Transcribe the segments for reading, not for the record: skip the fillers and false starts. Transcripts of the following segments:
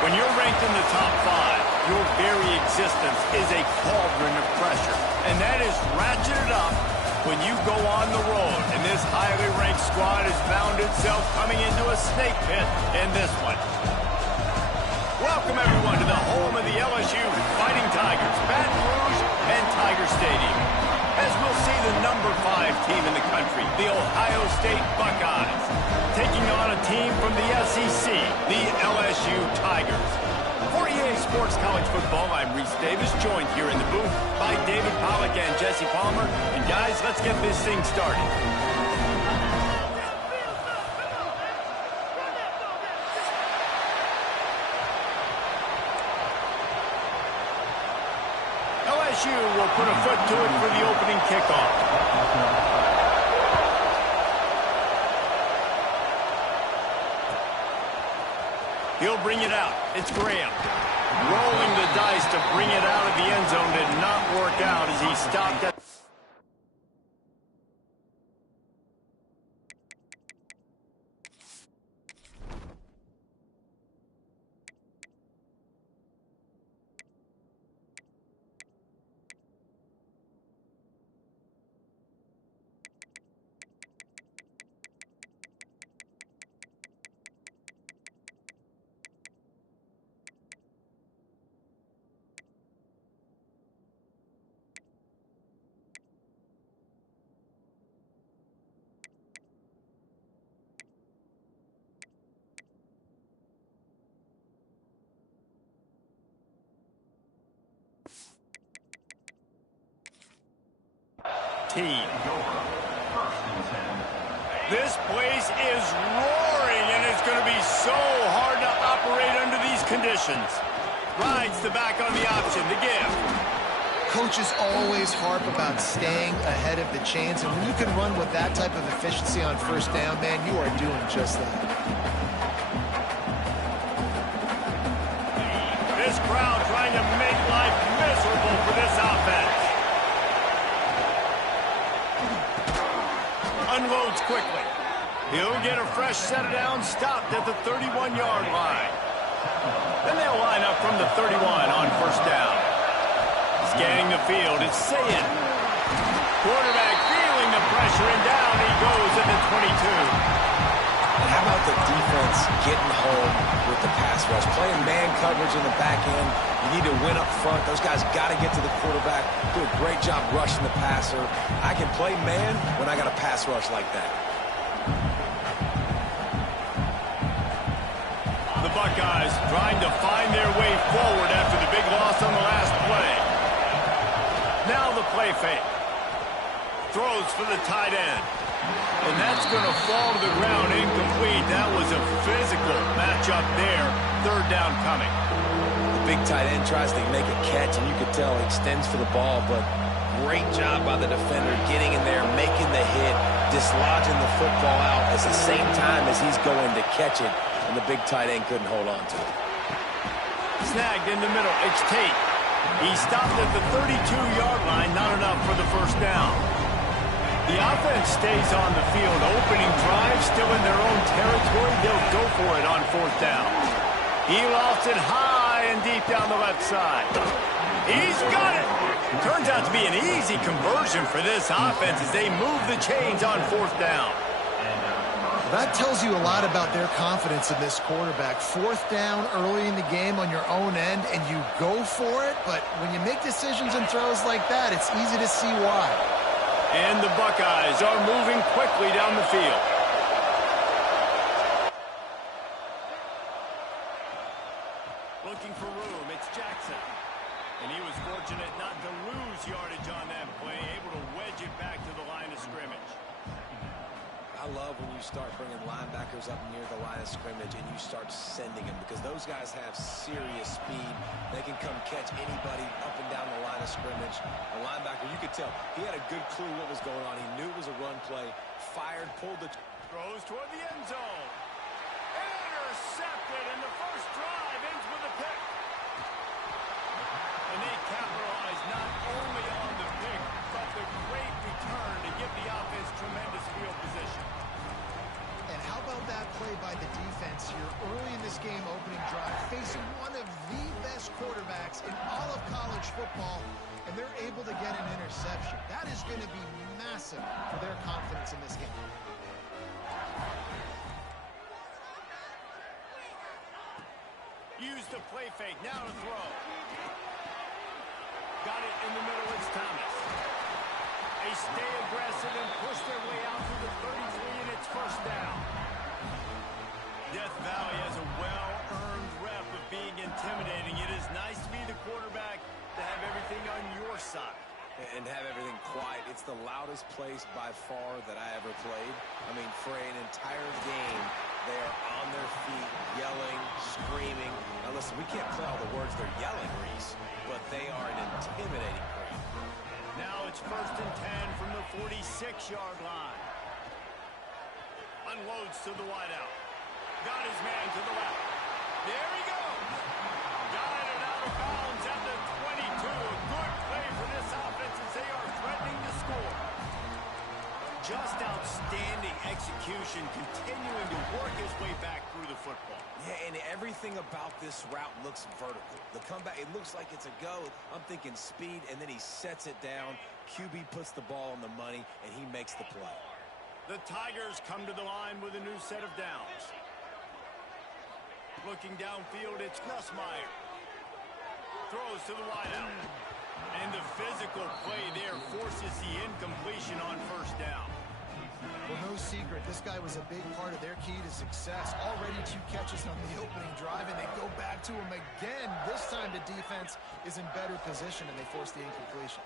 When you're ranked in the top 5, your very existence is a cauldron of pressure. And that is ratcheted up when you go on the road. And this highly ranked squad has found itself coming into a snake pit in this one. Welcome, everyone, to the home of the LSU Fighting Tigers, Baton Rouge and Tiger Stadium. As we'll see the number 5 team in the country, the Ohio State Buckeyes, taking on a team from the SEC, the LSU Tigers. For EA Sports College Football, I'm Reese Davis, joined here in the booth by David Pollack and Jesse Palmer. And guys, let's get this thing started. LSU will put a foot to it for the opening kickoff. He'll bring it out. It's Graham. Rolling the dice to bring it out of the end zone did not work out as he stopped at... team. This place is roaring, and it's going to be so hard to operate under these conditions. Rides the back on the option, the give. Coaches always harp about staying ahead of the chains, and when you can run with that type of efficiency on first down, man, you are doing just that. This crowd trying to make life miserable for this offense. Unloads quickly. He'll get a fresh set of downs stopped at the 31-yard line. Then they'll line up from the 31 on first down. Scanning the field, it's Ncaa. Quarterback feeling the pressure, and down he goes at the 22. And how about the defense getting home with the pass rush? Playing man coverage in the back end. You need to win up front. Those guys got to get to the quarterback. Do a great job rushing the passer. I can play man when I got a pass rush like that. The Buckeyes trying to find their way forward after the big loss on the last play. Now the play fake. Throws for the tight end. And that's going to fall to the ground incomplete. That was a physical matchup there. Third down coming. The big tight end tries to make a catch, and you could tell he extends for the ball, but great job by the defender getting in there, making the hit, dislodging the football out at the same time as he's going to catch it, and the big tight end couldn't hold on to it. Snagged in the middle. It's Tate. He stopped at the 32-yard line, not enough for the first down. The offense stays on the field. Opening drive, still in their own territory. They'll go for it on fourth down. He lost it high and deep down the left side. He's got it. Turns out to be an easy conversion for this offense as they move the chains on fourth down. That tells you a lot about their confidence in this quarterback. Fourth down early in the game on your own end, and you go for it. But when you make decisions and throws like that, it's easy to see why. And the Buckeyes are moving quickly down the field. Looking for room, it's Jackson. And he was fortunate not to lose yardage on that play, able to wedge it back to the line of scrimmage. I love when you start bringing linebackers up near the line of scrimmage and you start sending them, because those guys have serious speed. They can come catch anybody up and down the line of scrimmage. A linebacker, you could tell, he had a good clue what was going on. He knew it was a run play, fired, pulled the... Throws toward the end zone. Intercepted, and the first drive ends with a pick. And they capitalize not only on the pick, but the great return to give the offense tremendous field position. And how about that play by the defense here early in this game, opening drive, facing quarterbacks in all of college football, and they're able to get an interception. That is going to be massive for their confidence in this game. Use the play fake. Now to throw. Got it in the middle. It's Thomas. They stay aggressive and push their way out to the 33, and it's first down. Death Valley has a well-earned rep of being intimidating. It is nice to be the quarterback, to have everything on your side. And have everything quiet. It's the loudest place by far that I ever played. I mean, for an entire game, they are on their feet, yelling, screaming. Now listen, we can't play all the words they're yelling, Reese, but they are an intimidating crowd. Now it's 1st and 10 from the 46-yard line. Unloads to the wideout. Got his man to the left. There he goes. Got it out of bounds at the 22. A good play for this offense as they are threatening to score. Just outstanding execution, continuing to work his way back through the football. Yeah, and everything about this route looks vertical. The comeback, it looks like it's a go. I'm thinking speed, and then he sets it down. QB puts the ball on the money, and he makes the play. The Tigers come to the line with a new set of downs. Looking downfield, it's Nussmeier. Throws to the wideout. And the physical play there forces the incompletion on first down. Well, no secret, this guy was a big part of their key to success. Already 2 catches on the opening drive, and they go back to him again. This time the defense is in better position, and they force the incompletion.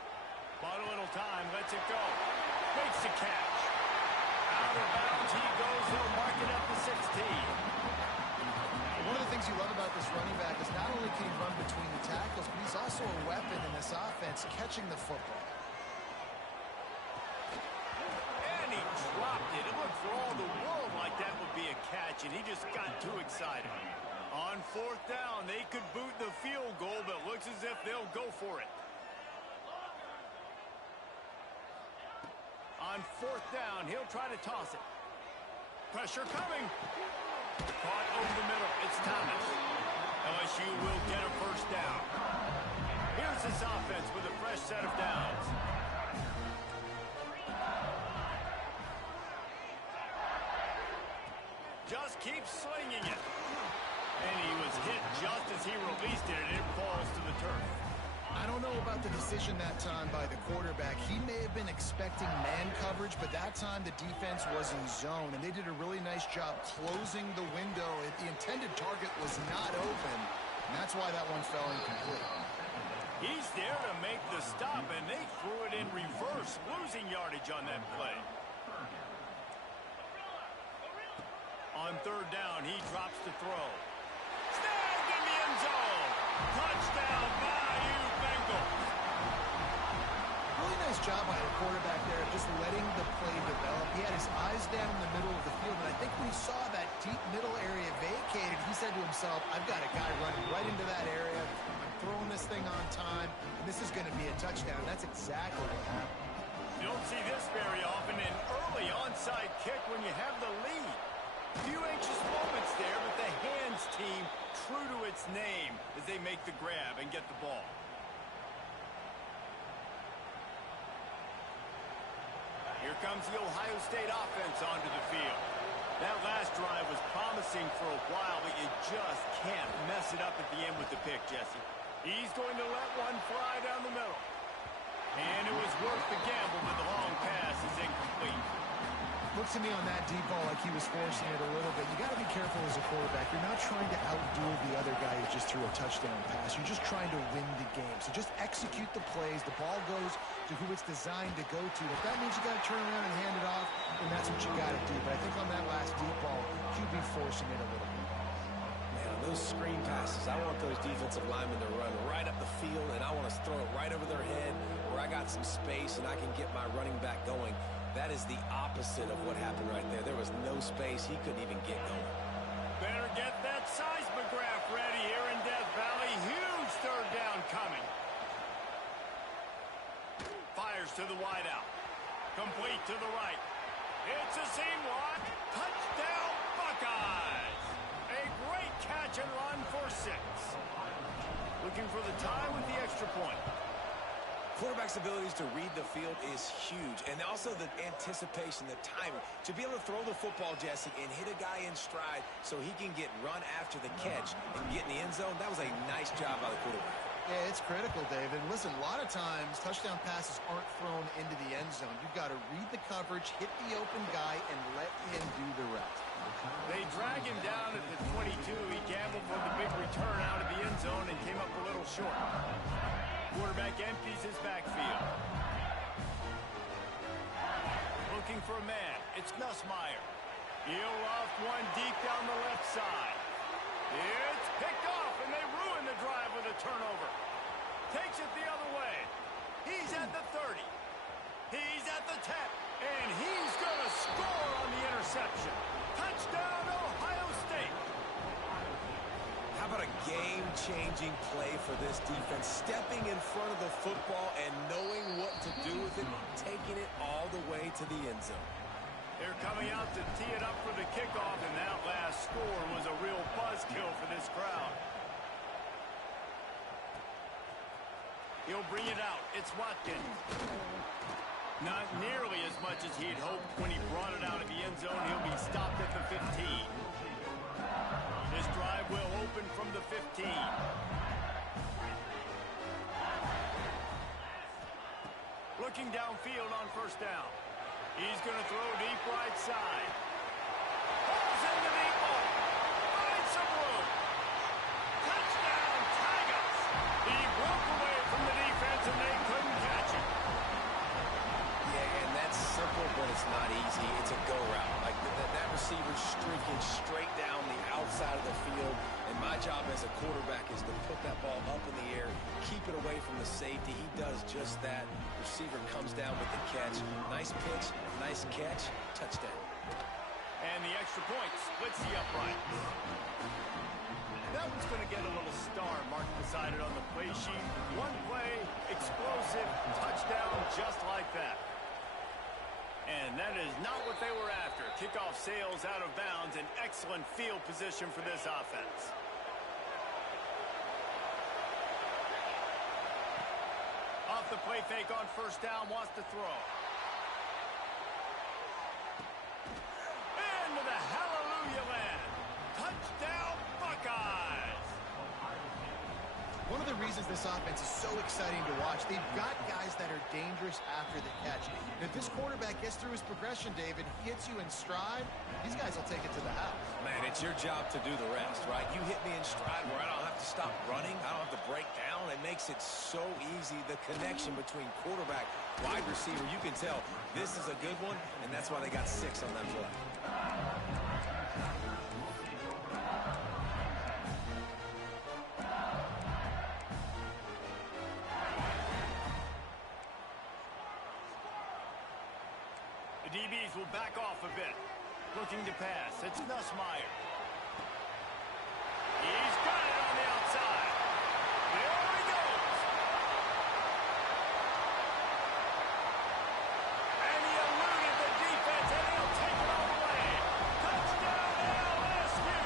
Bought a little time, lets it go. Makes the catch. Out of bounds he goes. They'll mark it up to 16. One of the things you love about this running back is not only can he run between the tackles, but he's also a weapon in this offense, catching the football. And he dropped it. It looked for all the world like that would be a catch, and he just got too excited. On 4th down, they could boot the field goal, but looks as if they'll go for it. On 4th down, he'll try to toss it. Pressure coming. Caught over the middle. It's Thomas. LSU will get a first down. Here's this offense with a fresh set of downs. Just keeps slinging it. And he was hit just as he released it, and it falls to the turf. I don't know about the decision that time by the quarterback. He may have been expecting man coverage, but that time the defense was in zone, and they did a really nice job closing the window. The intended target was not open, and that's why that one fell incomplete. He's there to make the stop, and they threw it in reverse, losing yardage on that play. On 3rd down, he drops the throw. Snagged in the end zone. Touchdown, Bayou Bengals. Really nice job by the quarterback there of just letting the play develop. He had his eyes down in the middle of the field, and I think when he saw that deep middle area vacated, he said to himself, I've got a guy running right into that area. I'm throwing this thing on time, and this is going to be a touchdown. That's exactly what happened. You don't see this very often, an early onside kick when you have the lead. Few anxious moments there, but the hands team true to its name as they make the grab and get the ball. Here comes the Ohio State offense onto the field. That last drive was promising for a while, but you just can't mess it up at the end with the pick, Jesse. He's going to let one fly down the middle. And it was worth the gamble, but the long pass is incomplete. Looked to me on that deep ball like he was forcing it a little bit. You got to be careful as a quarterback. You're not trying to outdo the other guy who just threw a touchdown pass. You're just trying to win the game. So just execute the plays. The ball goes to who it's designed to go to. If that means you got to turn around and hand it off, then that's what you got to do. But I think on that last deep ball, QB forcing it a little bit. Man, those screen passes, I want those defensive linemen to run right up the field, and I want to throw it right over their head where I got some space and I can get my running back going. That is the opposite of what happened right there. There was no space. He couldn't even get going. Better get that seismograph ready here in Death Valley. Huge 3rd down coming. Fires to the wideout. Complete to the right. It's a seam lock. Touchdown, Buckeyes. A great catch and run for 6. Looks looking for the tie with the extra point. Quarterback's abilities to read the field is huge, and also the anticipation, the timing. To be able to throw the football, Jesse, and hit a guy in stride so he can get run after the catch and get in the end zone, that was a nice job by the quarterback. Yeah, it's critical, David. Listen, a lot of times touchdown passes aren't thrown into the end zone. You've got to read the coverage, hit the open guy, and let him do the rest. They drag him down at the 22. He gambled for the big return out of the end zone and came up a little short. Quarterback empties his backfield. Looking for a man. It's Nussmeier. He'll loft one deep down the left side. It's picked off, and they ruin the drive with a turnover. Takes it the other way. He's at the 30. He's at the 10. And he's going to score on the interception. Touchdown, Ohio State. How about a game-changing play for this defense? Stepping in front of the football and knowing what to do with it, taking it all the way to the end zone. They're coming out to tee it up for the kickoff, and that last score was a real buzzkill for this crowd. He'll bring it out. It's Watkins. Not nearly as much as he'd hoped when he brought it out of the end zone. He'll be stopped at the 15. This drive will open from the 15. Looking downfield on first down. He's going to throw deep right side. Pulls in the deep ball. Finds some room. Touchdown, Tigers. He broke away from the defense and they couldn't catch him. Yeah, and that's simple, but it's not easy. It's a go route. Like that receiver's streaking straight down the outside of the field, and my job as a quarterback is to put that ball up in the air, keep it away from the safety. He does just that. Receiver comes down with the catch. Nice pitch, nice catch, touchdown. And the extra point splits the upright. That one's going to get a little star marked beside it on the play sheet. One play, explosive, touchdown, just like that. And that is not what they were after. Kickoff sails out of bounds, an excellent field position for this offense. Off the play fake on first down, wants to throw. Into the hallelujah land. Touchdown, Buckeyes. One of the reasons this offense is so exciting to watch, they've got guys that are dangerous after the catch. And if this quarterback gets through his progression, David, he hits you in stride, these guys will take it to the house. Man, it's your job to do the rest, right? You hit me in stride where I don't have to stop running. I don't have to break down. It makes it so easy. The connection between quarterback, wide receiver, you can tell this is a good one, and that's why they got 6 on that play. The DBs will back off a bit. Looking to pass. It's Nussmeier. He's got it on the outside. There he goes. And he eluded the defense, and he'll take it all the way. Touchdown, LSU.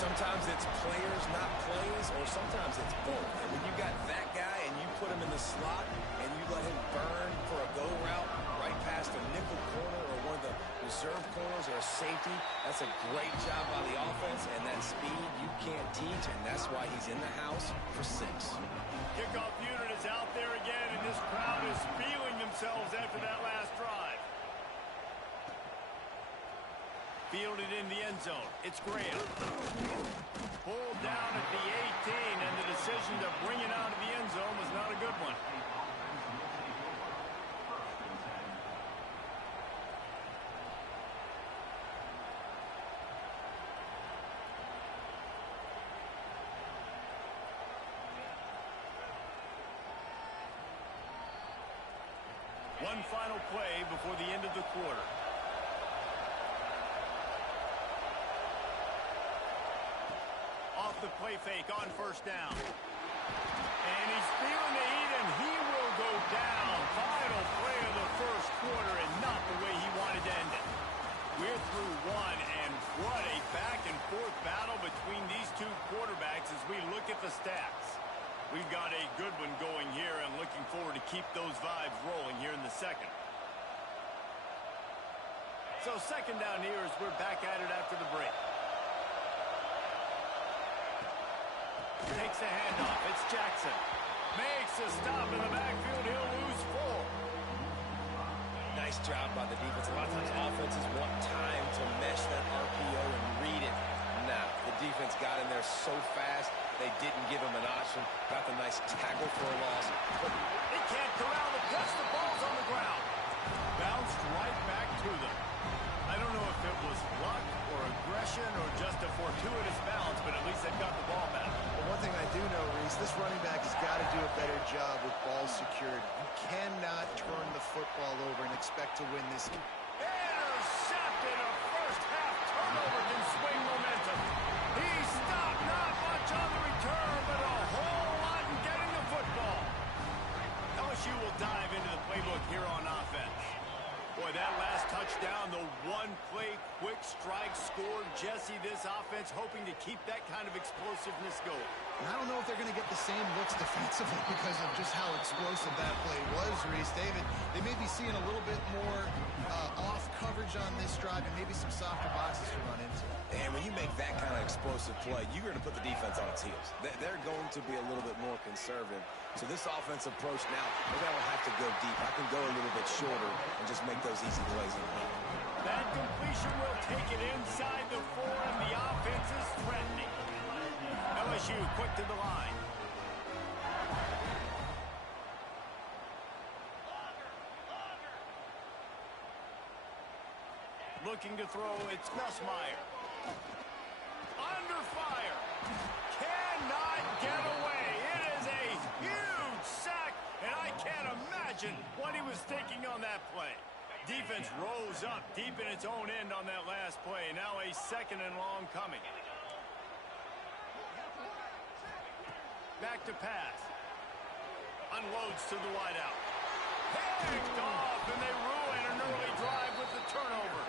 Sometimes it's players, not plays, or sometimes it's both. And when you got that guy and you put him in the slot and you let him burn for a go route right past a nickel corner or one of the reserve corners or a safety, that's a great job by the offense, and that speed you can't teach, and that's why he's in the house for 6. Kickoff unit is out there again, and this crowd is feeling themselves after that last drive. Fielded in the end zone. It's Graham. Pulled down at the 18, and the decision to bring it out of the end zone was not a good one. One final play before the end of the quarter. Off the play fake on first down. And he's feeling the heat, and he will go down. Final play of the first quarter, and not the way he wanted to end it. We're through one, and what a back-and-forth battle between these two quarterbacks as we look at at the stats. We've got a good one going here and looking forward to keep those vibes rolling here in the second. So second down here as we're back at it after the break. Takes a handoff. It's Jackson. Makes a stop in the backfield. He'll lose 4. Nice job by the defense. A lot of times offenses want time to mesh that RPO and read it. Nah, the defense got in there so fast, they didn't give him an option. Got the nice tackle for a loss. They can't corral the press. The ball's on the ground. Bounced right back to them. I don't know if it was luck or aggression or just a fortuitous bounce, but at least they've got the ball back. Well, one thing I do know, Reese, this running back has got to do a better job with ball security. You cannot turn the football over and expect to win this game. Intercepted. A first-half turnover can swing momentum. He stopped, not much on the return, but a whole lot in getting the football. LSU will dive into the playbook here on offense. Boy, that last touchdown, the one-play quick strike scored. Jesse, this offense hoping to keep that kind of explosiveness going. And I don't know if they're going to get the same looks defensively because of just how explosive that play was, Reese. David, they may be seeing a little bit more off coverage on this drive and maybe some softer boxes to run into. And when you make that kind of explosive play, you're going to put the defense on its heels. They're going to be a little bit more conservative. So this offensive approach now, maybe I don't have to go deep. I can go a little bit shorter and just make those easy plays in the game. That completion will take it inside the 4, and the offense is threatening. LSU quick to the line. Looking to throw, it's Nussmeier. Under fire. Cannot get away. It is a huge sack, and I can't imagine what he was thinking on that play. Defense rose up deep in its own end on that last play. Now a second and long coming. Back to pass. Unloads to the wideout. Picked off, and they ruin an early drive with the turnover.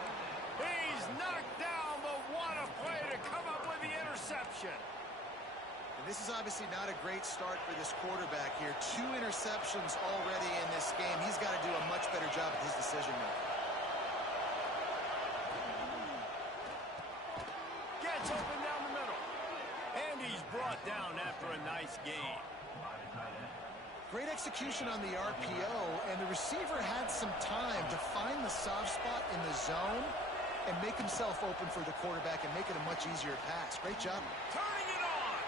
He's knocked down, but what a play to come up with the interception. And this is obviously not a great start for this quarterback here. 2 interceptions already in this game. He's got to do a much better job at his decision-making. Gets open down the middle. And he's brought down after a nice gain. Great execution on the RPO, and the receiver had some time to find the soft spot in the zone and make himself open for the quarterback and make it a much easier pass. Great job. Turning it on.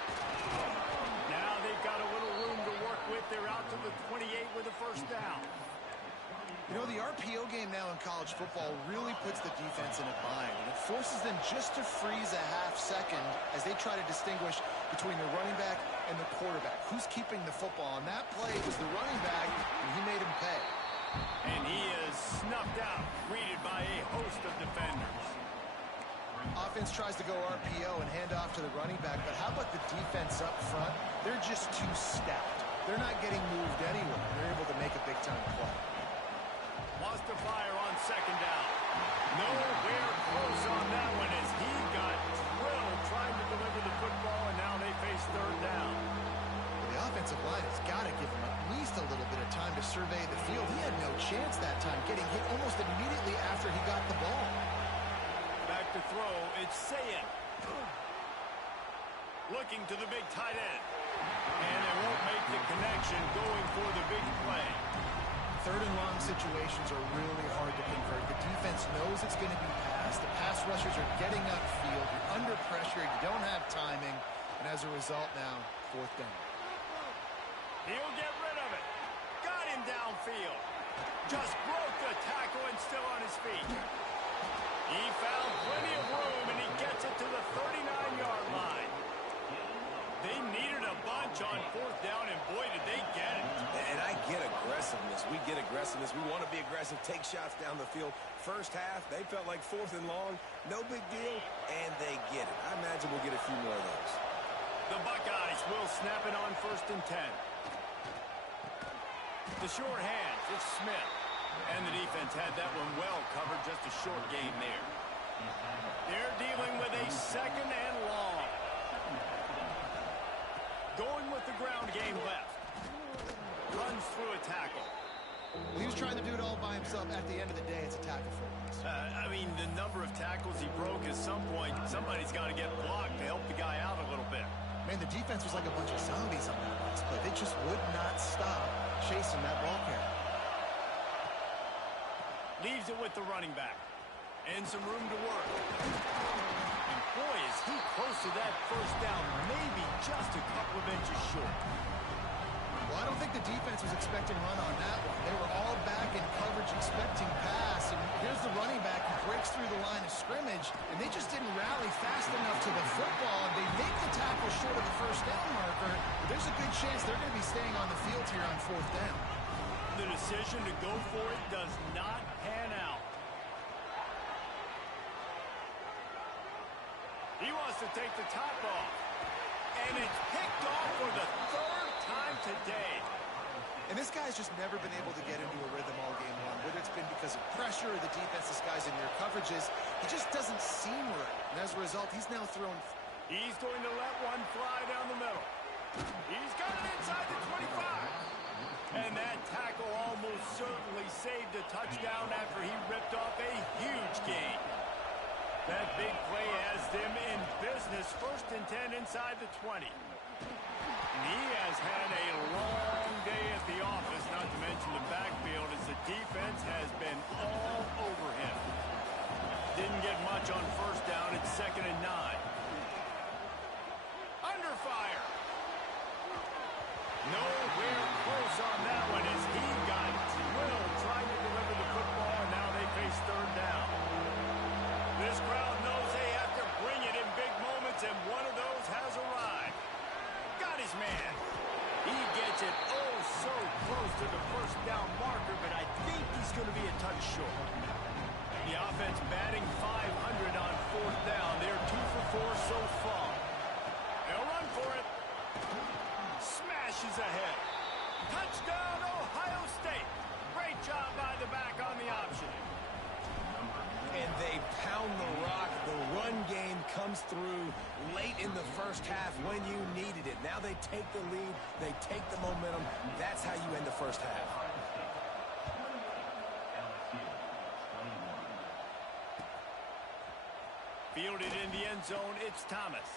Now they've got a little room to work with. They're out to the 28 with a first down. You know, the RPO game now in college football really puts the defense in a bind, and it forces them just to freeze a half second as they try to distinguish between the running back and the quarterback. Who's keeping the football? On that play, it was the running back, and he made him pay. And he is snuffed out, greeted by a host of defenders. Offense tries to go RPO and hand off to the running back, but how about the defense up front? They're just too stout. They're not getting moved anywhere. They're able to make a big-time play. Lost to fire on second down. Nowhere close on that one as he got drilled trying to deliver the football, and now they face third down. The offensive line has got to give him at least a little bit of time to survey the field. He had no chance that time, getting hit almost immediately after he got the ball. Back to throw, it's Ncaa. Looking to the big tight end. And it won't make the connection going for the big play. Third and long situations are really hard to convert. The defense knows it's going to be passed. The pass rushers are getting upfield. You're under pressure. You don't have timing. And as a result now, 4th down. He'll get rid of it. Got him downfield. Just broke the tackle and still on his feet. He found plenty of room, and he gets it to the 39-yard line. They needed a bunch on 4th down, and boy, did they get it. And I get aggressiveness. We get aggressiveness. We want to be aggressive, take shots down the field. First half, they felt like 4th and long. No big deal, and they get it. I imagine we'll get a few more of those. The Buckeyes will snap it on 1st and 10. The short hands, it's Smith. And the defense had that one well covered, just a short gain there. They're dealing with a 2nd and long. game left. Runs through a tackle. Well, he was trying to do it all by himself. At the end of the day, it's a tackle for loss. I mean, the number of tackles he broke, at some point, somebody's got to get blocked to help the guy out a little bit. Man, the defense was like a bunch of zombies on that last play. They just would not stop chasing that ball carrier. Leaves it with the running back. And some room to work. And boy, is he close to that first down. Maybe just a couple of inches short. Well, I don't think the defense was expecting run on that one. They were all back in coverage expecting pass. And here's the running back who breaks through the line of scrimmage. And they just didn't rally fast enough to the football. They make the tackle short of the first down marker. But there's a good chance they're going to be staying on the field here on fourth down. The decision to go for it does not pan out. He wants to take the top off. And it's picked off for the third time today. And this guy's just never been able to get into a rhythm all game long. Whether it's been because of pressure or the defense disguising their coverages, he just doesn't seem right. And as a result, he's now thrown. He's going to let one fly down the middle. He's got it inside the 25. And that tackle almost certainly saved a touchdown after he ripped off a huge gain. That big play has them in business. 1st and 10 inside the 20. And he has had a long day at the office, not to mention the backfield, as the defense has been all over him. Didn't get much on first down. It's 2nd and 9. Under fire. Nowhere close on that one as he got drilled trying to deliver the football, and now they face 3rd down. This crowd knows they have to bring it in big moments, and one of those has arrived. Got his man. He gets it oh so close to the first down marker, but I think he's going to be a touch short. The offense batting .500 on 4th down. They're 2 for 4 so far. They'll run for it. Smashes ahead. Touchdown, Ohio State. Great job by the back on the option. And they pound the rock. The run game comes through late in the first half when you needed it. Now they take the lead. They take the momentum. That's how you end the first half. Fielded in the end zone, it's Thomas.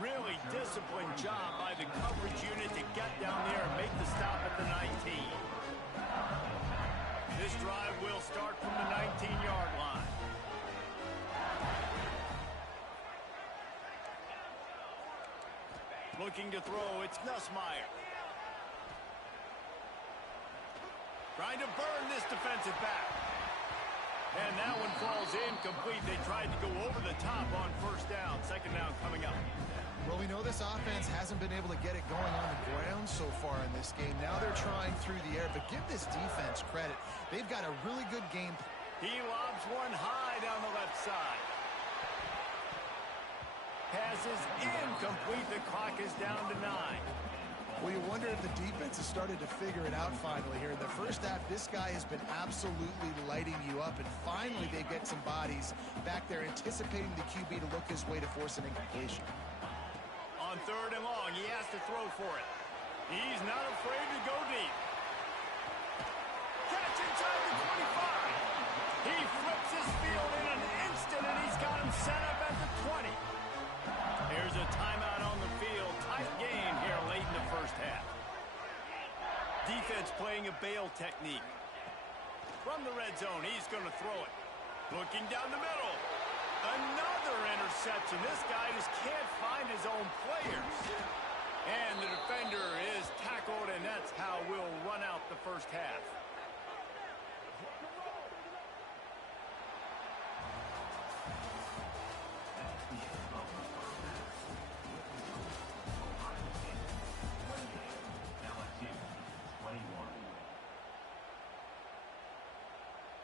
Really disciplined job by the coverage unit to get down there and make the stop at the 19. This drive will start from the 19-yard line. Looking to throw, it's Nussmeier. Trying to burn this defensive back. And that one falls incomplete. They tried to go over the top on first down. 2nd down coming up. Well, we know this offense hasn't been able to get it going on the ground so far in this game. Now they're trying through the air, but give this defense credit. They've got a really good game. He lobs one high down the left side. Passes incomplete. The clock is down to 9. Well, you wonder if the defense has started to figure it out finally here. In the first half, this guy has been absolutely lighting you up, and finally they get some bodies back there anticipating the QB to look his way to force an incompletion. On 3rd and long, he has to throw for it. He's not afraid to go deep. Catch inside the 25. He flips his field in an instant, and he's got him set up at the 20. Here's a timeout on the field. Tight game here late in the first half. Defense playing a bail technique. From the red zone, he's going to throw it. Looking down the middle. Another interception. This guy just can't find his own players. And the defender is tackled, and that's how we'll run out the first half.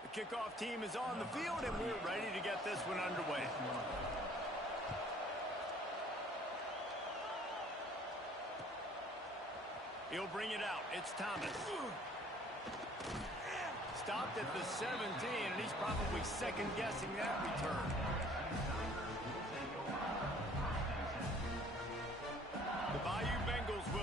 The kickoff team is on the field, and we're ready to get this one underway. He'll bring it out. It's Thomas. Stopped at the 17, and he's probably second-guessing that return. The Bayou Bengals will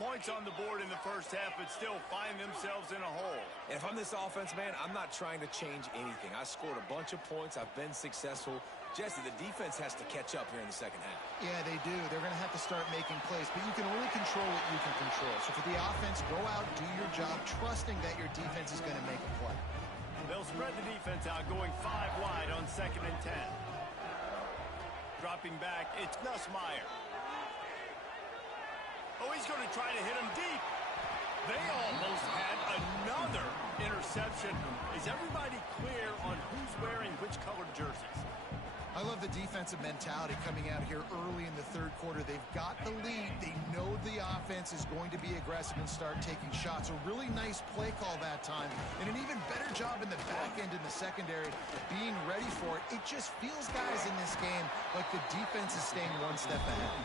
points on the board in the first half, but still find themselves in a hole. And if I'm this offense, man, I'm not trying to change anything. I scored a bunch of points. I've been successful. Jesse, the defense has to catch up here in the second half. Yeah, they do. They're going to have to start making plays, but you can only control what you can control. So for the offense, go out, do your job, trusting that your defense is going to make a play. They'll spread the defense out, going 5 wide on 2nd and 10. Dropping back, it's Nussmeier. Oh, he's going to try to hit him deep. They almost had another interception. Is everybody clear on who's wearing which colored jerseys? I love the defensive mentality coming out here early in the third quarter. They've got the lead. They know the offense is going to be aggressive and start taking shots. A really nice play call that time, and an even better job in the back end in the secondary being ready for it. It just feels, guys, in this game like the defense is staying one step ahead.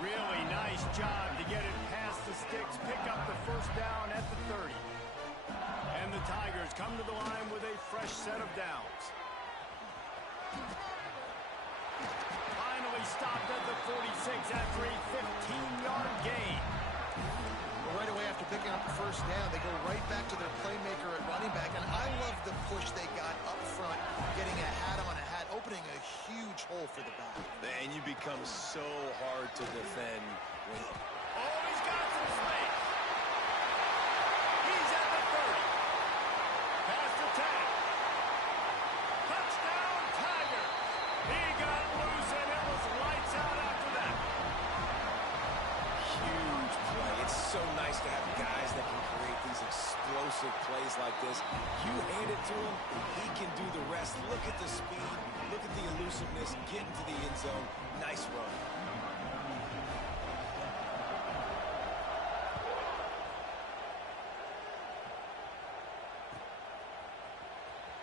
Really nice job to get it past the sticks, pick up the first down at the 30. And the Tigers come to the line with a fresh set of downs. Finally stopped at the 46 after a 15-yard gain. Well, right away after picking up the first down, they go right back to their playmaker at running back. And I love the push they got up front, getting a hat on a hat, opening a huge hole for the back. And you become so hard to defend when... Oh, he's got some space. He's at the 30. Past the 10. Touchdown, Tiger. He got loose, and it was lights out after that. Huge play. It's so nice to have guys that can create these explosive plays like this. You hand it to him, he can do the rest. Look at the speed. Look at the elusiveness. Get into the end zone. Nice run.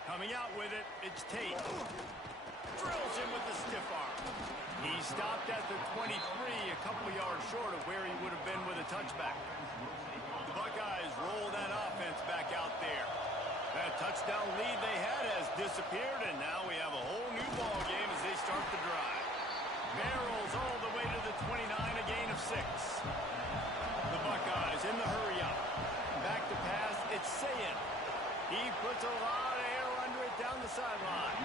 Coming out with it, it's Tate. Drills him with the stiff arm. He stopped at the 23, a couple yards short of where he would have been with a touchback. The Buckeyes roll that offense back out there. That touchdown lead they had has disappeared, and now we have a whole new ball game as they start the drive. Barrels all the way to the 29, a gain of 6. The Buckeyes in the hurry up. Back to pass, it's Sayin. He puts a lot of air under it down the sideline.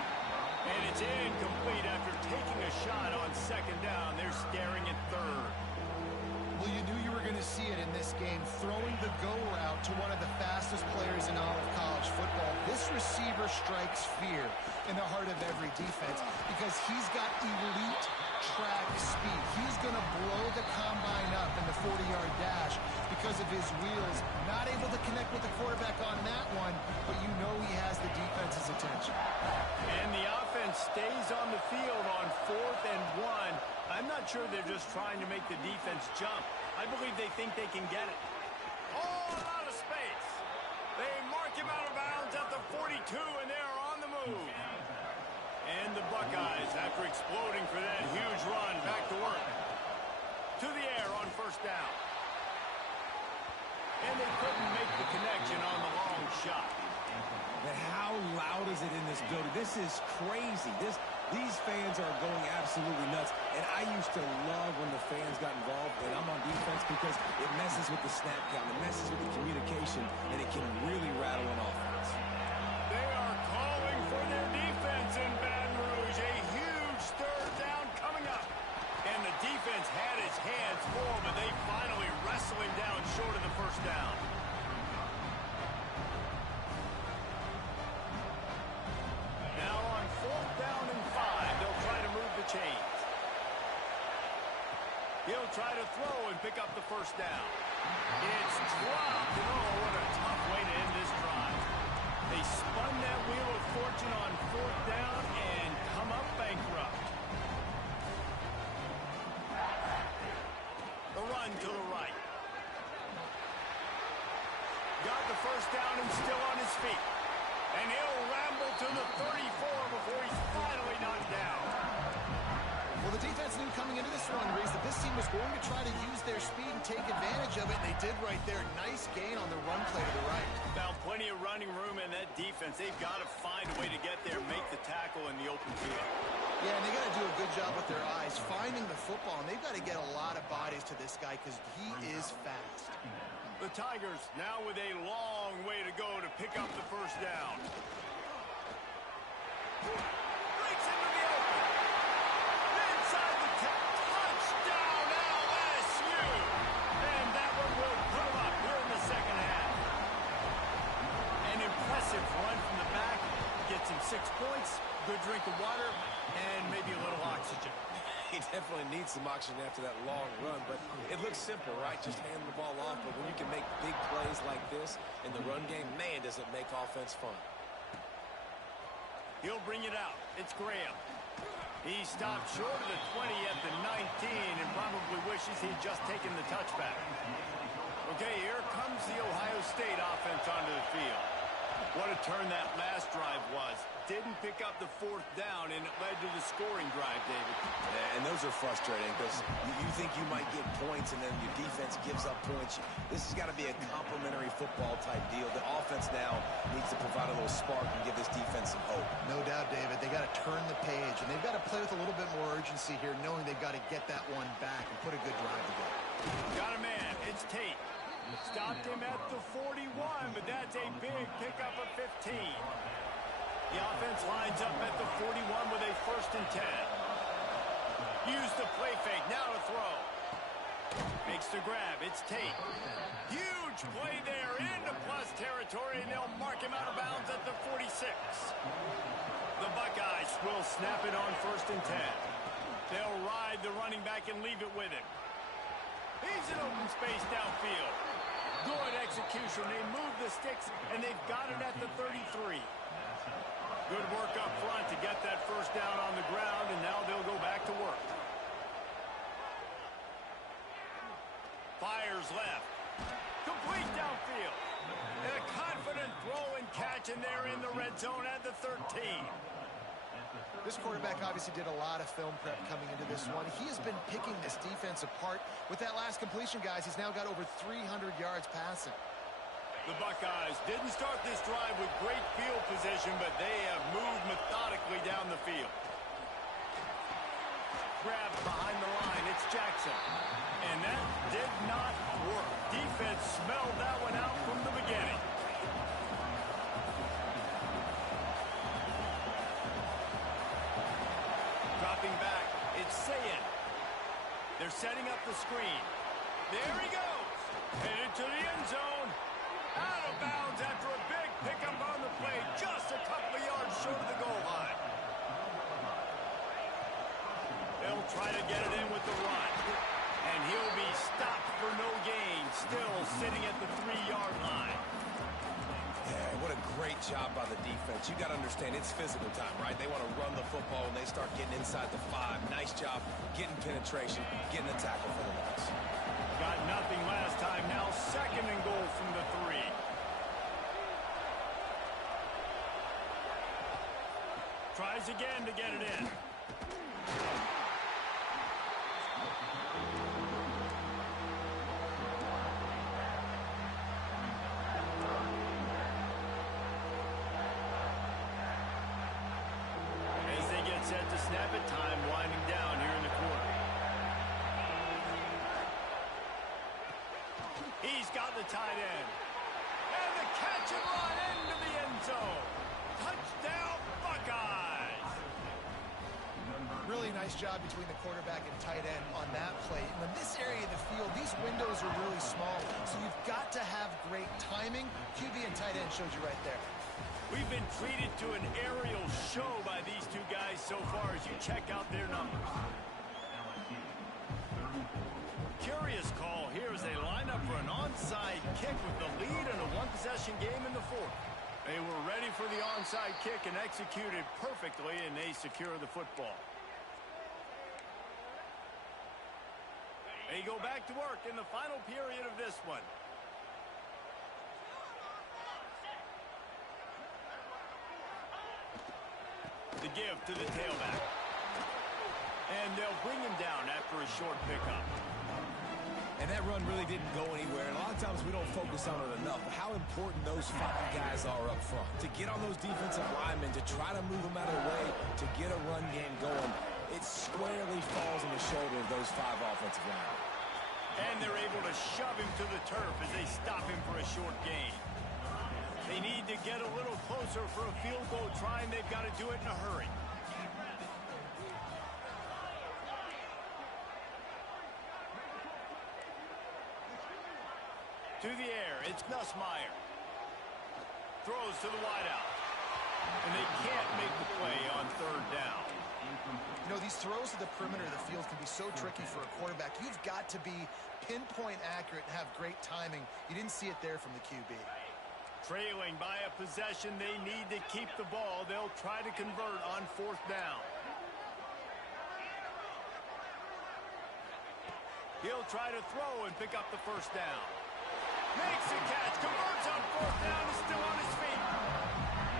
And it's incomplete after taking a shot on 2nd down. They're staring at 3rd. Well, you knew you were going to see it in this game, throwing the go route to one of the fastest players in all of college football. This receiver strikes fear in the heart of every defense because he's got elite track speed. He's going to blow the combine up in the 40-yard dash because of his wheels. Not able to connect with the quarterback on that one, but you know he has the defense's attention. And the offense stays on the field on 4th and 1. I'm not sure they're just trying to make the defense jump. I believe they think they can get it. Oh, a lot of space. They mark him out of bounds at the 42, and they're on the move. And the Buckeyes, after exploding for that huge run, back to work. To the air on 1st down. And they couldn't make the connection on the long shot. But how loud is it in this building? This is crazy. These fans are going absolutely nuts. And I used to love when the fans got involved, and I'm on defense because it messes with the snap count. It messes with the communication, and it can really rattle an offense. They are calling for their defense in Baton Rouge. A huge 3rd down coming up. And the defense had his hands full, but they finally wrestle him down short of the 1st down. Now on 4th down and 5, they'll try to move the chains. He'll try to throw and pick up the 1st down. It's dropped, and oh, what a tough way to end this drive. They spun that wheel of fortune on 4th down and come up bankrupt. The run to the right. Got the 1st down and still on his feet. And he'll ramble to the 34 before he's finally knocked down. Well, the defense knew coming into this run race that this team was going to try to use their speed and take advantage of it, and they did right there. Nice gain on the run play to the right. Found plenty of running room in that defense. They've got to find a way to get there, make the tackle in the open field. Yeah, and they got to do a good job job with their eyes, finding the football, and they've got to get a lot of bodies to this guy because he is fast. The Tigers now with a long way to go to pick up the first down. Breaks into the open. Inside the 10. Touchdown LSU. And that one will put them up here in the second half. An impressive run from the back. Gets him 6 points, good drink of water, and maybe a little oxygen. He definitely needs some oxygen after that long run, but it looks simple, right? Just hand the ball off, but when you can make big plays like this in the run game, man, does it make offense fun. He'll bring it out. It's Graham. He stopped short of the 20 at the 19 and probably wishes he'd just taken the touchback. Okay, here comes the Ohio State offense onto the field. What a turn that last drive was. Didn't pick up the 4th down, and it led to the scoring drive, David. Yeah, and those are frustrating because you think you might get points, and then your defense gives up points. This has got to be a complimentary football type deal. The offense now needs to provide a little spark and give this defense some hope. No doubt, David. They got to turn the page, and they've got to play with a little bit more urgency here, knowing they've got to get that one back and put a good drive together. Got a man. It's Tate. Stopped him at the 41, but that's a big pickup of 15. The offense lines up at the 41 with a 1st and 10. Use the play fake, now to throw. Makes the grab, it's Tate. Huge play there into plus territory, and they'll mark him out of bounds at the 46. The Buckeyes will snap it on 1st and 10. They'll ride the running back and leave it with him. He's in open space downfield. Good execution. They move the sticks, and they've got it at the 33. Good work up front to get that first down on the ground, and now they'll go back to work. Fires left. Complete downfield. And a confident throw and catch, and they're in the red zone at the 13. This quarterback obviously did a lot of film prep coming into this one. He has been picking this defense apart. With that last completion, guys, he's now got over 300 yards passing. The Buckeyes didn't start this drive with great field position, but they have moved methodically down the field. Grabbed behind the line, it's Jackson. And that did not work. Defense smelled that one out from the beginning. Dropping back, it's Sayin. They're setting up the screen. There he goes. Headed to the end zone. Out of bounds after a big pickup on the play. Just a couple of yards short of the goal line. They'll try to get it in with the run. And he'll be stopped for no gain. Still sitting at the 3-yard line. Yeah, what a great job by the defense. You got to understand, it's physical time, right? They want to run the football when they start getting inside the 5. Nice job getting penetration, getting the tackle for the loss. Got nothing last time. Now 2nd and goal from the 3. Tries again to get it in. Set to snap it, time winding down here in the quarter. He's got the tight end. And the catch and run into the end zone. Touchdown, Buckeyes. Really nice job between the quarterback and tight end on that play. And in this area of the field, these windows are really small, so you've got to have great timing. QB and tight end shows you right there. We've been treated to an aerial show by these two guys so far as you check out their numbers. Curious call here as they line up for an onside kick with the lead in a one-possession game in the 4th. They were ready for the onside kick and executed perfectly, and they secure the football. They go back to work in the final period of this one. The give to the tailback. And they'll bring him down after a short pickup. And that run really didn't go anywhere. And a lot of times we don't focus on it enough. But how important those 5 guys are up front. To get on those defensive linemen, to try to move them out of the way, to get a run game going. It's square shoulder of those 5 offensive linemen. And they're able to shove him to the turf as they stop him for a short gain. They need to get a little closer for a field goal try, and they've got to do it in a hurry. To the air, it's Nussmeier. Throws to the wideout. And they can't make the play on 3rd down. You know, these throws to the perimeter of the field can be so tricky for a quarterback. You've got to be pinpoint accurate and have great timing. You didn't see it there from the QB. Trailing by a possession, they need to keep the ball. They'll try to convert on 4th down. He'll try to throw and pick up the 1st down. Makes a catch, converts on 4th down, is still on his feet.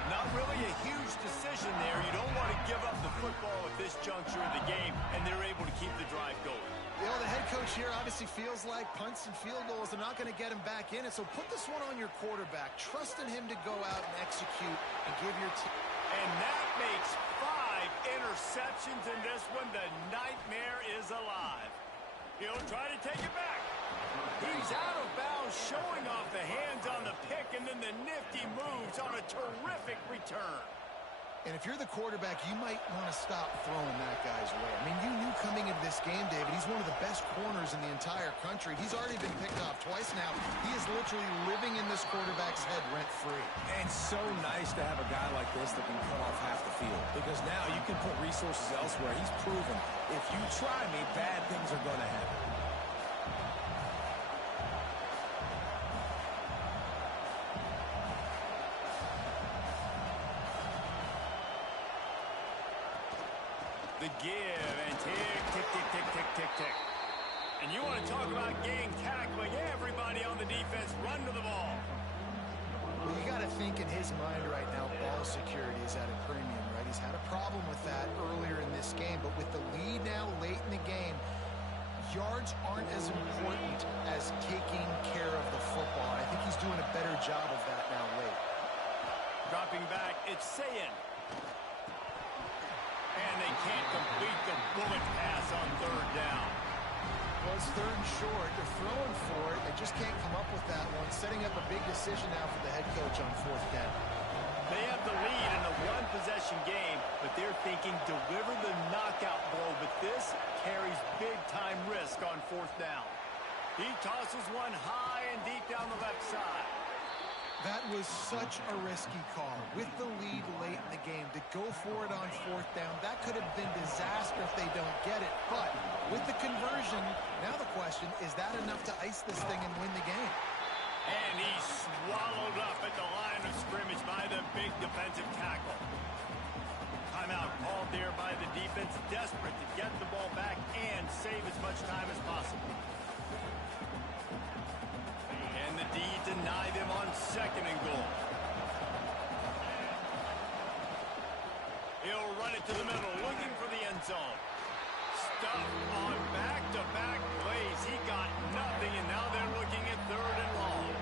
Not really a huge decision there. You don't want to give up the football at this juncture of the game, and they're able to keep the drive going. You know, the head coach here obviously feels like punts and field goals are not going to get him back in it, so put this one on your quarterback, trusting him to go out and execute and give your team. And that makes 5 interceptions in this one. The nightmare is alive. He'll try to take it back. He's out of bounds, showing off the hands on the pick, and then the nifty moves on a terrific return. And if you're the quarterback, you might want to stop throwing that guy's way. I mean, you knew coming into this game, David, he's one of the best corners in the entire country. He's already been picked off twice now. He is literally living in this quarterback's head rent-free. And so nice to have a guy like this that can cut off half the field, because now you can put resources elsewhere. He's proven, if you try me, bad things are going to happen. The give and tick, tick, tick, tick, tick, tick, tick. And you want to talk about gang tackling. Everybody on the defense run to the ball. Well, you got to think in his mind right now, ball security is at a premium, right? He's had a problem with that earlier in this game, but with the lead now late in the game, yards aren't as important as taking care of the football. I think he's doing a better job of that now late. Dropping back, it's Ncaa. And they can't complete the bullet pass on 3rd down. Well, it's 3rd and short. They're throwing for it. They just can't come up with that one. Setting up a big decision now for the head coach on 4th down. They have the lead in a 1-possession game, but they're thinking deliver the knockout blow. But this carries big-time risk on 4th down. He tosses one high and deep down the left side. That was such a risky call. With the lead late in the game, to go for it on 4th down, that could have been disaster if they don't get it. But with the conversion, now the question, is that enough to ice this thing and win the game? And he's swallowed up at the line of scrimmage by the big defensive tackle. Timeout called there by the defense, desperate to get the ball back and save as much time as possible. And the D deny them on 2nd and goal. He'll run it to the middle, looking for the end zone. Stuffed on back-to-back plays. He got nothing, and now they're looking at 3rd and long.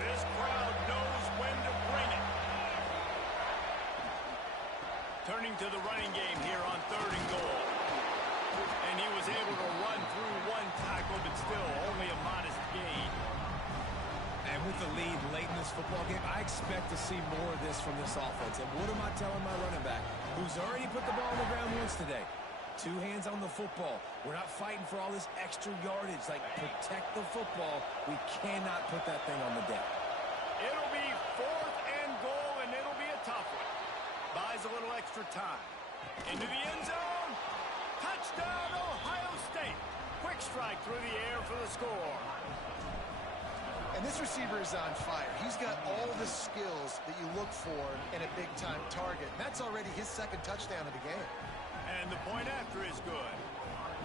This crowd knows when to bring it. Turning to the running game here on 3rd and goal. And he was able to run through one tackle, but still only a modest gain. And with the lead late in this football game, I expect to see more of this from this offense. And what am I telling my running back, who's already put the ball on the ground once today? 2 hands on the football. We're not fighting for all this extra yardage. Like, protect the football. We cannot put that thing on the deck. It'll be 4th and goal, and it'll be a tough one. Buys a little extra time. Into the end zone. Touchdown, Ohio State. Quick strike through the air for the score. And this receiver is on fire. He's got all the skills that you look for in a big-time target. That's already his 2nd touchdown of the game. And the point after is good.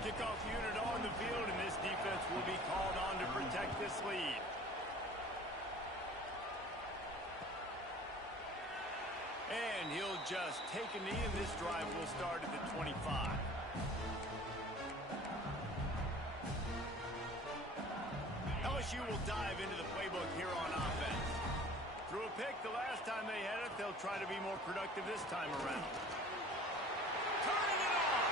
Kickoff unit on the field, and this defense will be called on to protect this lead. And he'll just take a knee, and this drive will start at the 25. LSU will dive into the playbook here on offense. Threw a pick the last time they had it. They'll try to be more productive this time around. Turning it on!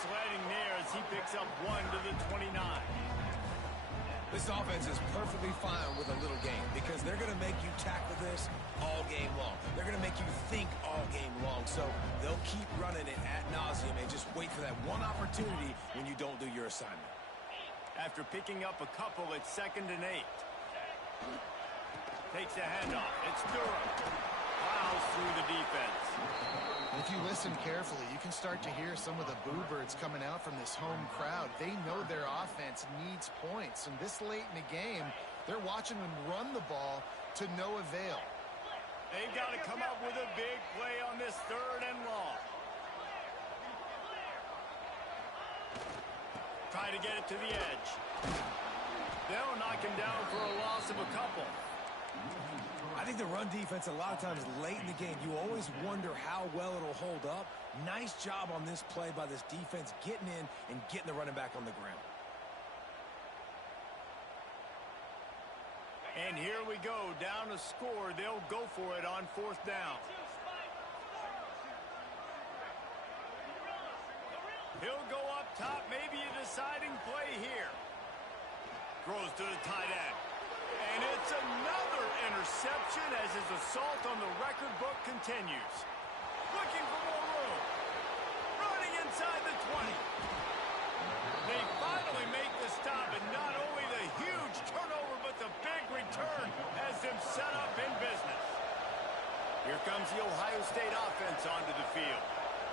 sledding there as he picks up 1 to the 29. This offense is perfectly fine with a little game because they're going to make you tackle this all game long. They're going to make you think all game long. So they'll keep running it ad nauseum and just wait for that one opportunity when you don't do your assignment. After picking up a couple, it's 2nd and 8. Takes a handoff. It's Durham. Plows through the defense. If you listen carefully, you can start to hear some of the boo birds coming out from this home crowd. They know their offense needs points, and this late in the game, they're watching them run the ball to no avail. They've got to come up with a big play on this 3rd and long. Try to get it to the edge. They'll knock him down for a loss of a couple. I think the run defense, a lot of times late in the game, you always wonder how well it'll hold up. Nice job on this play by this defense, getting in and getting the running back on the ground. And here we go, down a score. They'll go for it on 4th down. He'll go up top, maybe a deciding play here. Throws to the tight end. And it's another interception as his assault on the record book continues. Looking for more room. Running inside the 20. They finally make the stop, and not only the huge turnover, but the big return has them set up in business. Here comes the Ohio State offense onto the field.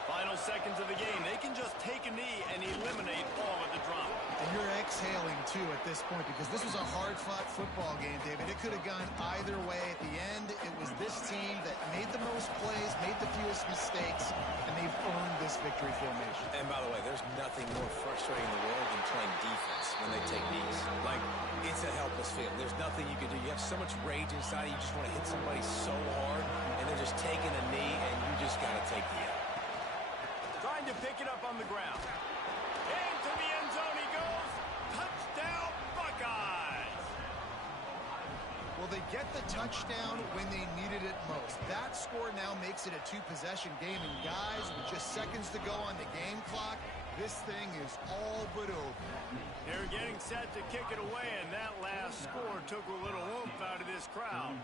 Final seconds of the game. They can just take a knee and eliminate all of the drama. And you're exhaling, too, at this point, because this was a hard-fought football game, David. It could have gone either way. At the end, it was this team that made the most plays, made the fewest mistakes, and they've earned this victory formation. And by the way, there's nothing more frustrating in the world than playing defense when they take knees. Like, it's a helpless feeling. There's nothing you can do. You have so much rage inside. You just want to hit somebody so hard, and they're just taking a knee, and you just got to take the L. Trying to pick it up on the ground. Into the end zone he goes. Touchdown, Buckeyes! Well, they get the touchdown when they needed it most. That score now makes it a 2-possession game. And guys, with just seconds to go on the game clock, this thing is all but over. They're getting set to kick it away, and that last score took a little oomph out of this crowd.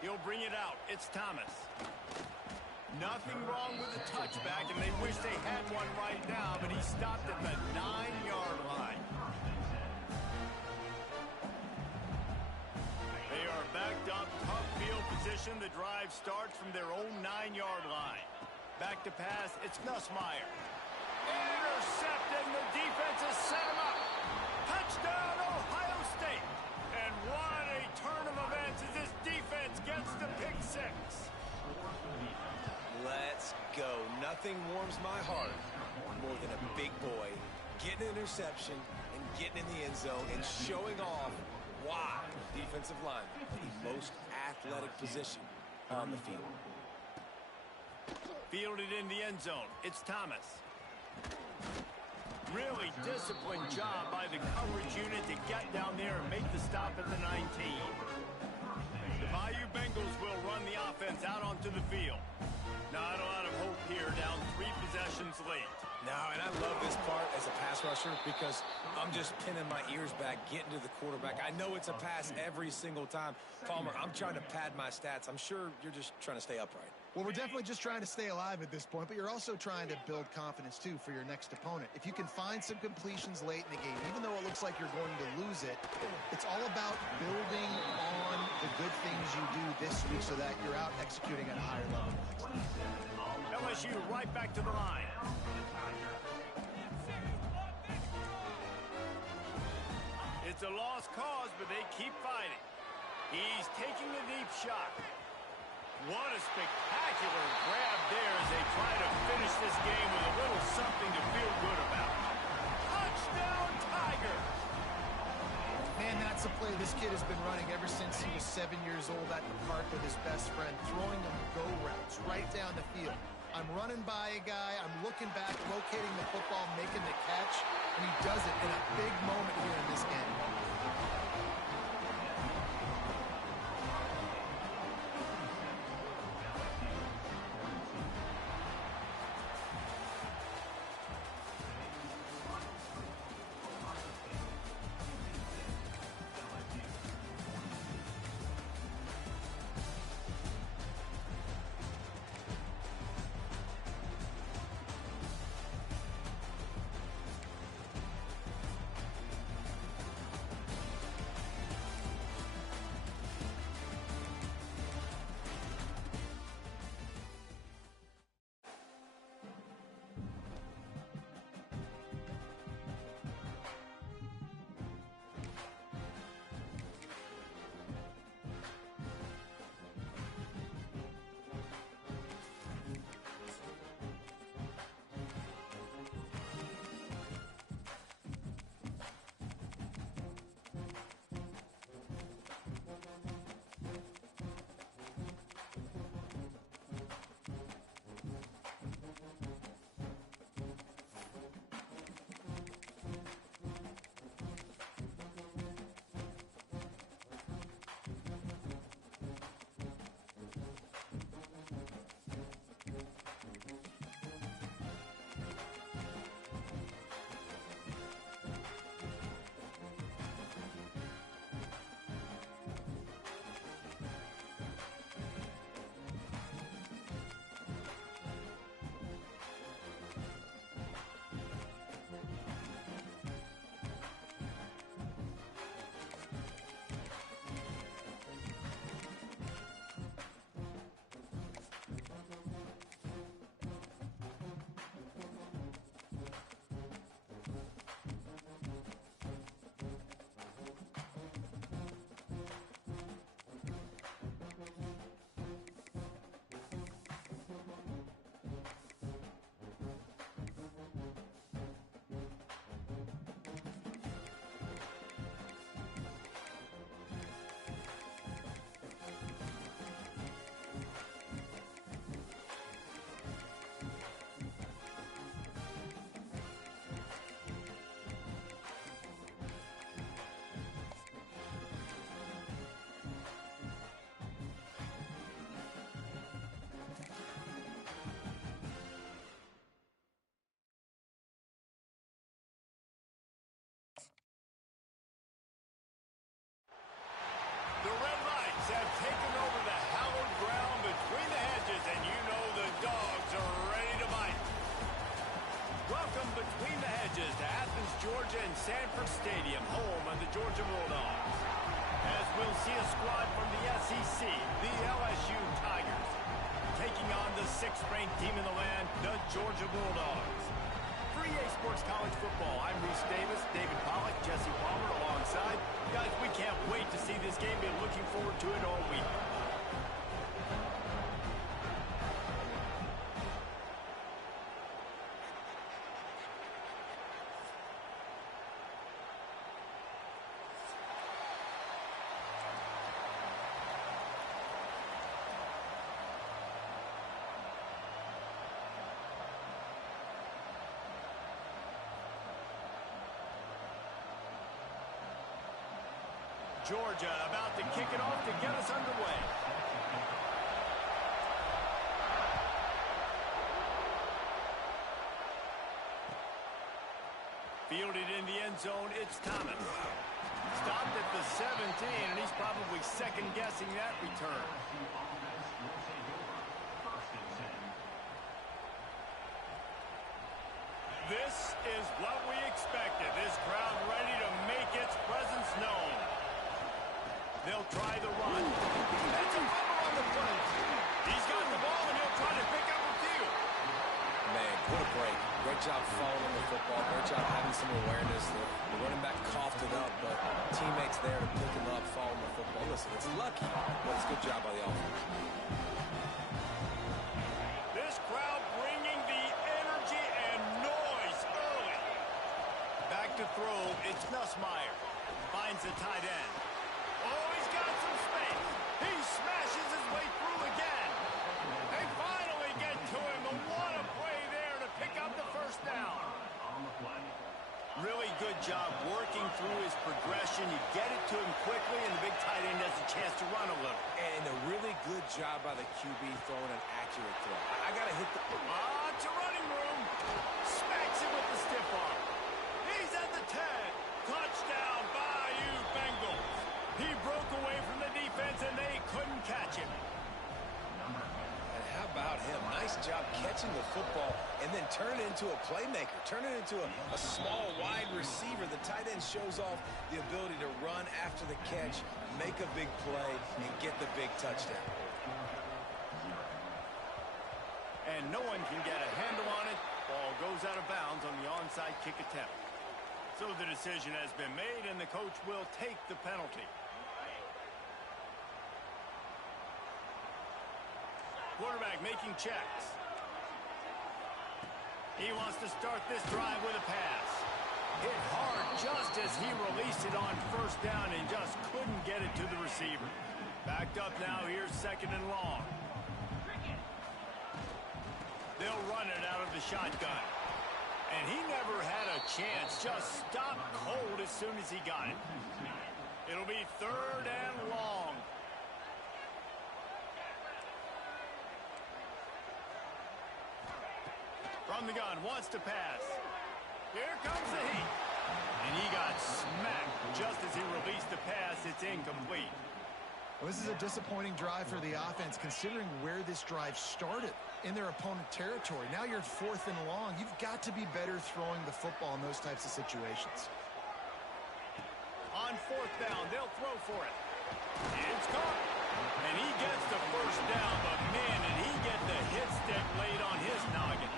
He'll bring it out. It's Thomas. Nothing wrong with the touchback, and they wish they had one right now, but he stopped at the 9-yard line. They are backed up, tough field position. The drive starts from their own 9-yard line. Back to pass, it's Nussmeier. Intercepted, and the defense has set him up. Touchdown, Ohio State. And what a turn of events as this defense gets the pick 6. Let's go. Nothing warms my heart more than a big boy getting an interception and getting in the end zone and showing off why defensive line, the most athletic position on the field. Fielded in the end zone. It's Thomas. Really disciplined job by the coverage unit to get down there and make the stop at the 19. The Bayou Bengals will run the offense out onto the field. Not a lot of hope here, down 3 possessions late. No, and I love this part as a pass rusher because I'm just pinning my ears back, getting to the quarterback. I know it's a pass every single time. Palmer, I'm trying to pad my stats. I'm sure you're just trying to stay upright. Well, we're definitely just trying to stay alive at this point, but you're also trying to build confidence, too, for your next opponent. If you can find some completions late in the game, even though it looks like you're going to lose it, it's all about building on the good things you do this week so that you're out executing at a higher level. LSU right back to the line. It's a lost cause, but they keep fighting. He's taking a deep shot. What a spectacular grab there as they try to finish this game with a little something to feel good about. Touchdown, Tigers! Man, that's a play this kid has been running ever since he was 7 years old at the park with his best friend, throwing them go routes right down the field. I'm running by a guy, I'm looking back, locating the football, making the catch, and he does it in a big moment here in this game. Georgia and Sanford Stadium, home of the Georgia Bulldogs. As we'll see a squad from the SEC, the LSU Tigers, taking on the 6th-ranked team in the land, the Georgia Bulldogs. For EA Sports College Football, I'm Reese Davis, David Pollack, Jesse Palmer alongside. Guys, we can't wait to see this game. Been looking forward to it all week. Georgia about to kick it off to get us underway. Fielded in the end zone, it's Thomas. Stopped at the 17, and he's probably second-guessing that return. This is what we expected. This crowd ready to make its presence known. They'll try the run. That's a fumble on the play. He's got the ball, and he'll try to pick up a few. Man, what a break. Great job following the football. Great job having some awareness. The running back coughed it up, but teammates there to pick him up, following the football. Listen, it's lucky, but it's a good job by the offense. This crowd bringing the energy and noise early. Back to throw, it's Nussmeier. Finds the tight end. Oh, he's got some space. He smashes his way through again. They finally get to him. The what a play there to pick up the first down. Really good job working through his progression. You get it to him quickly, and the big tight end has a chance to run a little. And a really good job by the QB throwing an accurate throw. I got to hit the... To running room. Smacks it with the stiff arm. He's at the 10. Touchdown, Bayou Bengals. He broke away from the defense, and they couldn't catch him. And how about him? Nice job catching the football and then turn it into a playmaker. Turn it into a small, wide receiver. The tight end shows off the ability to run after the catch, make a big play, and get the big touchdown. And no one can get a handle on it. Ball goes out of bounds on the onside kick attempt. So the decision has been made, and the coach will take the penalty. Quarterback making checks. He wants to start this drive with a pass. Hit hard just as he released it on first down and just couldn't get it to the receiver. Backed up now, here's 2nd and long. They'll run it out of the shotgun. And he never had a chance, just stopped cold as soon as he got it. It'll be 3rd and long. From the gun, wants to pass. Here comes the heat. And he got smacked just as he released the pass. It's incomplete. Well, this is a disappointing drive for the offense, considering where this drive started, in their opponent territory. Now you're 4th and long. You've got to be better throwing the football in those types of situations. On 4th down, they'll throw for it. It's caught. And he gets the first down, but man, did he get the hit stick laid on his noggin.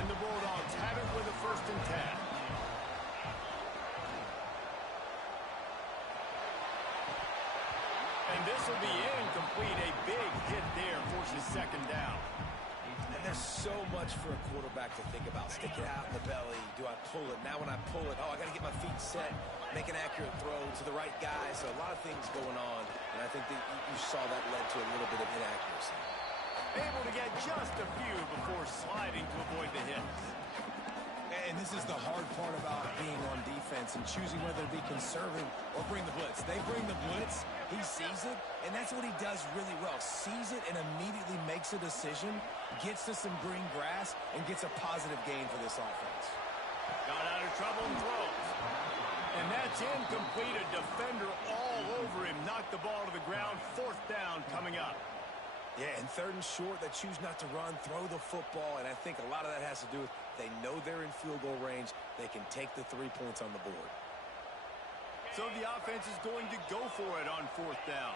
And the Bulldogs have it with a 1st and 10. And this will be incomplete. A big hit there forces 2nd down. And there's so much for a quarterback to think about. Stick it out in the belly. Do I pull it? Now when I pull it, I got to get my feet set, make an accurate throw to the right guy. So a lot of things going on. And I think that you saw that led to a little bit of inaccuracy. Able to get just a few before sliding to avoid the hits. And this is the hard part about being on defense and choosing whether to be conservative or bring the blitz. They bring the blitz, he sees it, and that's what he does really well. Sees it and immediately makes a decision, gets to some green grass, and gets a positive gain for this offense. Got out of trouble and throws. And that's incomplete. A defender all over him. Knocked the ball to the ground. 4th down coming up. Yeah, and 3rd and short, they choose not to run, throw the football, and I think a lot of that has to do with They know they're in field goal range. They can take the 3 points on the board. So the offense is going to go for it on 4th down.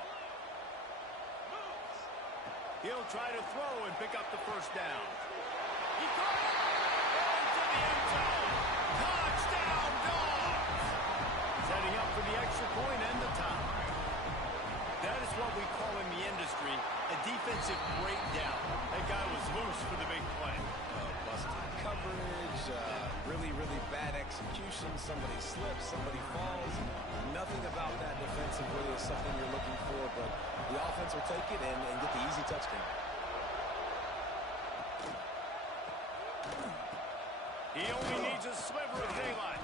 He'll try to throw and pick up the first down. He caught it! Into the end zone! Touchdown, Dogs! Setting up for the extra point and the tie. That is what we call in the industry a defensive breakdown. That guy was loose for the big play. Busted coverage, really, really bad execution. Somebody slips, somebody falls. Nothing about that defensively is something you're looking for, but the offense will take it and get the easy touchdown. He only needs a sliver of daylight.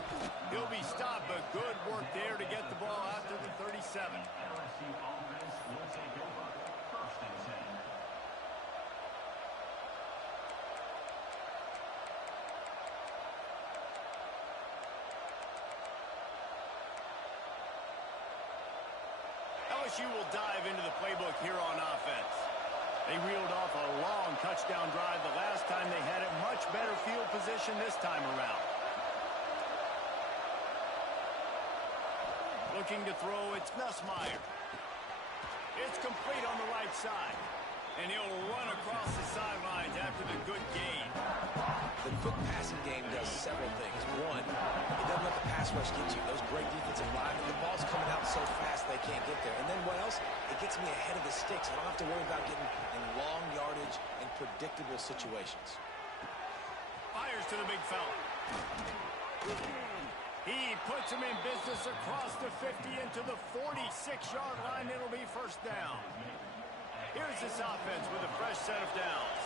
He'll be stopped, but good work there to get the ball out to the 37. LSU will dive into the playbook here on offense. They reeled off a long touchdown drive the last time they had it. Much better field position this time around. Looking to throw, it's Nussmeier. It's complete on the right side. And he'll run across the sidelines after the good gain. The quick passing game does several things. One, it doesn't let the pass rush get you. Those great defensive linemen, the ball's coming out so fast they can't get there. And then what else? It gets me ahead of the sticks. I don't have to worry about getting in long yardage and predictable situations. Fires to the big fella. He puts him in business across the 50 into the 46-yard line. It'll be first down. Here's this offense with a fresh set of downs.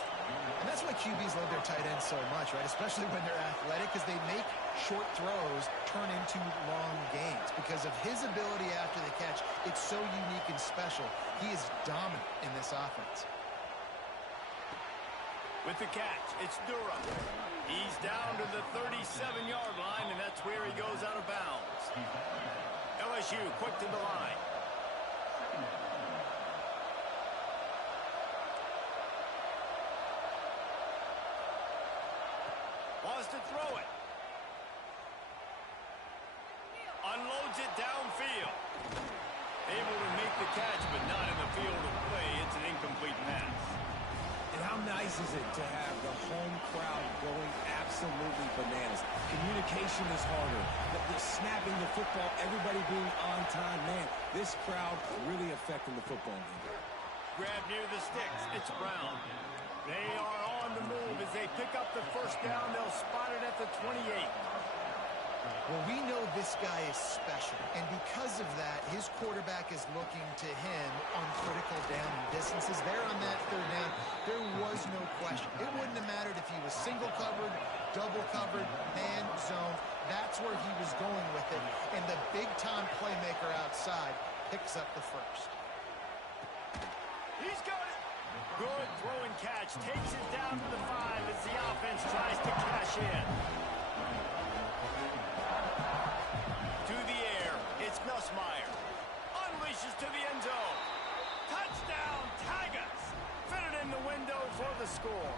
And that's why QBs love their tight ends so much, right? Especially when they're athletic, because they make short throws turn into long gains. Because of his ability after the catch, it's so unique and special. He is dominant in this offense. With the catch, it's Durham. He's down to the 37-yard line, and that's where he goes out of bounds. LSU quick to the line. Wants to throw it. Unloads it downfield. Able to make the catch, but not in the field of play. It's an incomplete pass. And how nice is it to have the home crowd going absolutely bananas? Communication is harder. The snapping the football, everybody being on time. Man, this crowd really affecting the football game. Grab near the sticks. It's Brown. They are on the move as they pick up the first down. They'll spot it at the 28. Well, we know this guy is special, and because of that, his quarterback is looking to him on critical down and distances. There on that third down, there was no question. It wouldn't have mattered if he was single covered, double covered, man, zone. That's where he was going with it, and the big-time playmaker outside picks up the first. He's got it. Good throw and catch. Takes it down to the 5 as the offense tries to cash in. To the air, it's Nussmeier. Unleashes to the end zone. Touchdown, Tigers. Fitted in the window for the score.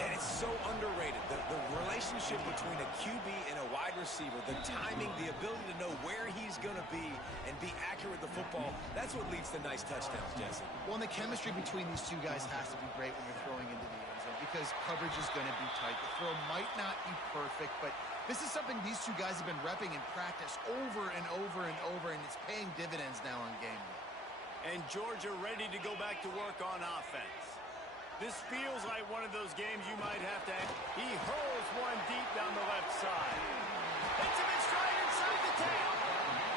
And it's so underrated. The relationship between a QB and a wide receiver, the timing, the ability to know where he's going to be and be accurate with the football, that's what leads to nice touchdowns, Jesse. Well, and the chemistry between these two guys has to be great when you're throwing into the end zone because coverage is going to be tight. The throw might not be perfect, but this is something these two guys have been repping in practice over and over and over, and it's paying dividends now on game day. And Georgia ready to go back to work on offense. This feels like one of those games you might have to... He hurls one deep down the left side. Hits him in stride inside the 10.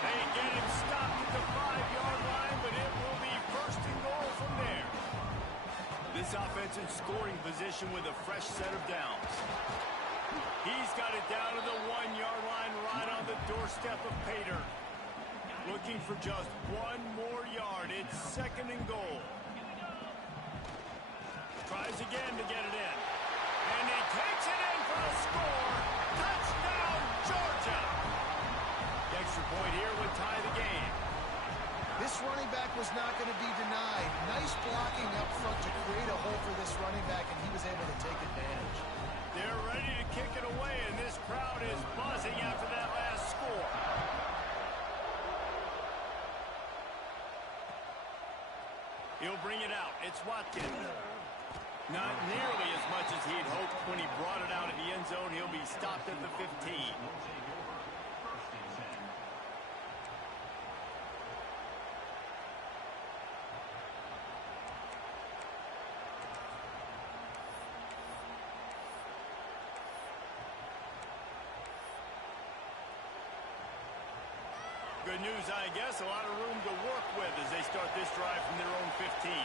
They get him stopped at the 5-yard line, but it will be first and goal from there. This offense in scoring position with a fresh set of downs. He's got it down to the 1-yard line right on the doorstep of Pater. Looking for just one more yard. It's second and goal. Tries again to get it in. And he takes it in for the score. Touchdown, Georgia. The extra point here would tie the game. This running back was not going to be denied. Nice blocking up front to create a hole for this running back, and he was able to take advantage. They're ready to kick it away, and this crowd is buzzing after that last score. He'll bring it out. It's Watkins. Not nearly as much as he'd hoped when he brought it out of the end zone. He'll be stopped at the 15. Good news, I guess. A lot of room to work with as they start this drive from their own 15.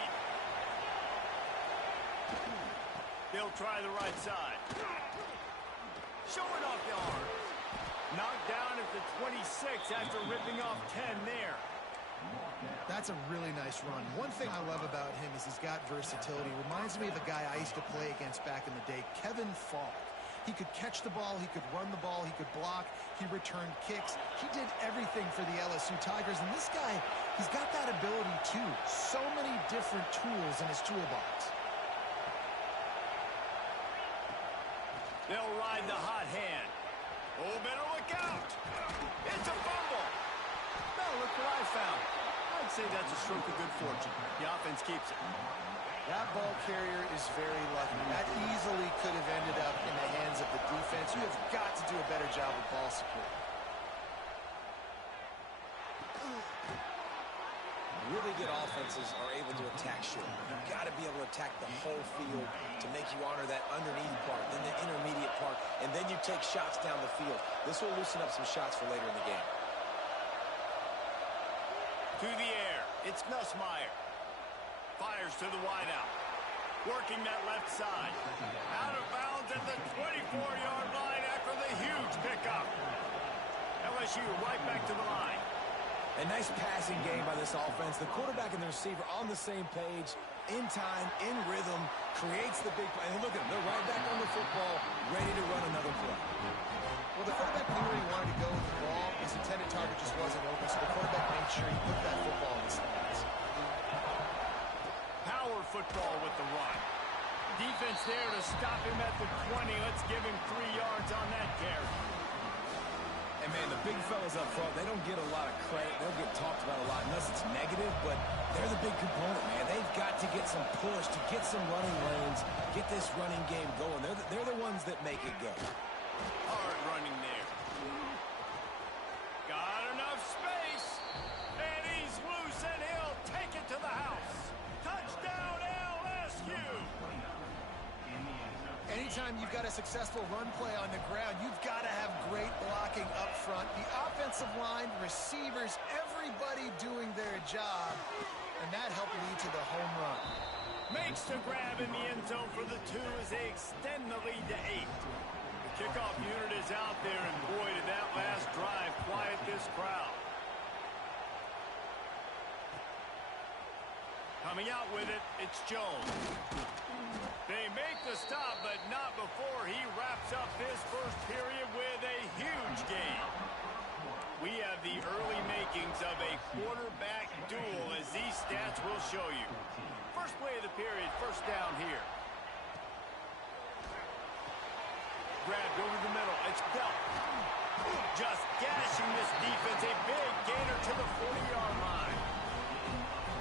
They'll try the right side. Showing off the arm. Knocked down at the 26 after ripping off 10 there. That's a really nice run. One thing I love about him is he's got versatility. Reminds me of a guy I used to play against back in the day, Kevin Falk. He could catch the ball, he could run the ball, he could block, he returned kicks. He did everything for the LSU Tigers, and this guy, he's got that ability too. So many different tools in his toolbox. They'll ride the hot hand. Oh, better look out. It's a fumble. No, look what I found. I'd say that's a stroke of good fortune. The offense keeps it. That ball carrier is very lucky. That easily could have ended up in the hands of the defense. You have got to do a better job of ball security. Really good offenses are able to attack short. You've got to be able to attack the whole field to make you honor that underneath part, then the intermediate part, and then you take shots down the field. This will loosen up some shots for later in the game. To the air. It's Nussmeier. Fires to the wideout. Working that left side. Out of bounds at the 24-yard line after the huge pickup. LSU right back to the line. A nice passing game by this offense. The quarterback and the receiver on the same page, in time, in rhythm, creates the big play. And look at them. They're right back on the football, ready to run another play. Well, the quarterback knew where he wanted to go with the ball. His intended target just wasn't open, so the quarterback made sure he put that football in the stands. Power football with the run. Defense there to stop him at the 20. Let's give him 3 yards on that carry. And, man, the big fellas up front, they don't get a lot of credit. They'll get talked about a lot unless it's negative, but they're the big component, man. They've got to get some push, to get some running lanes, get this running game going. They're the ones that make it go. Hard running there. Got enough space. And he's loose, and he'll take it to the house. Touchdown, LSU. Anytime you've got a successful run play on the ground, you've got to have great blocking up front. The offensive line, receivers, everybody doing their job, and that helped lead to the home run. Makes the grab in the end zone for the 2 as they extend the lead to 8. The kickoff unit is out there, and boy, did that last drive quiet this crowd. Coming out with it, it's Jones. They make the stop, but not before he wraps up this first period with a huge gain. We have the early makings of a quarterback duel, as these stats will show you. First play of the period, first down here. Grabbed over the middle, it's Belt. Just gashing this defense, a big gainer to the 40-yard line.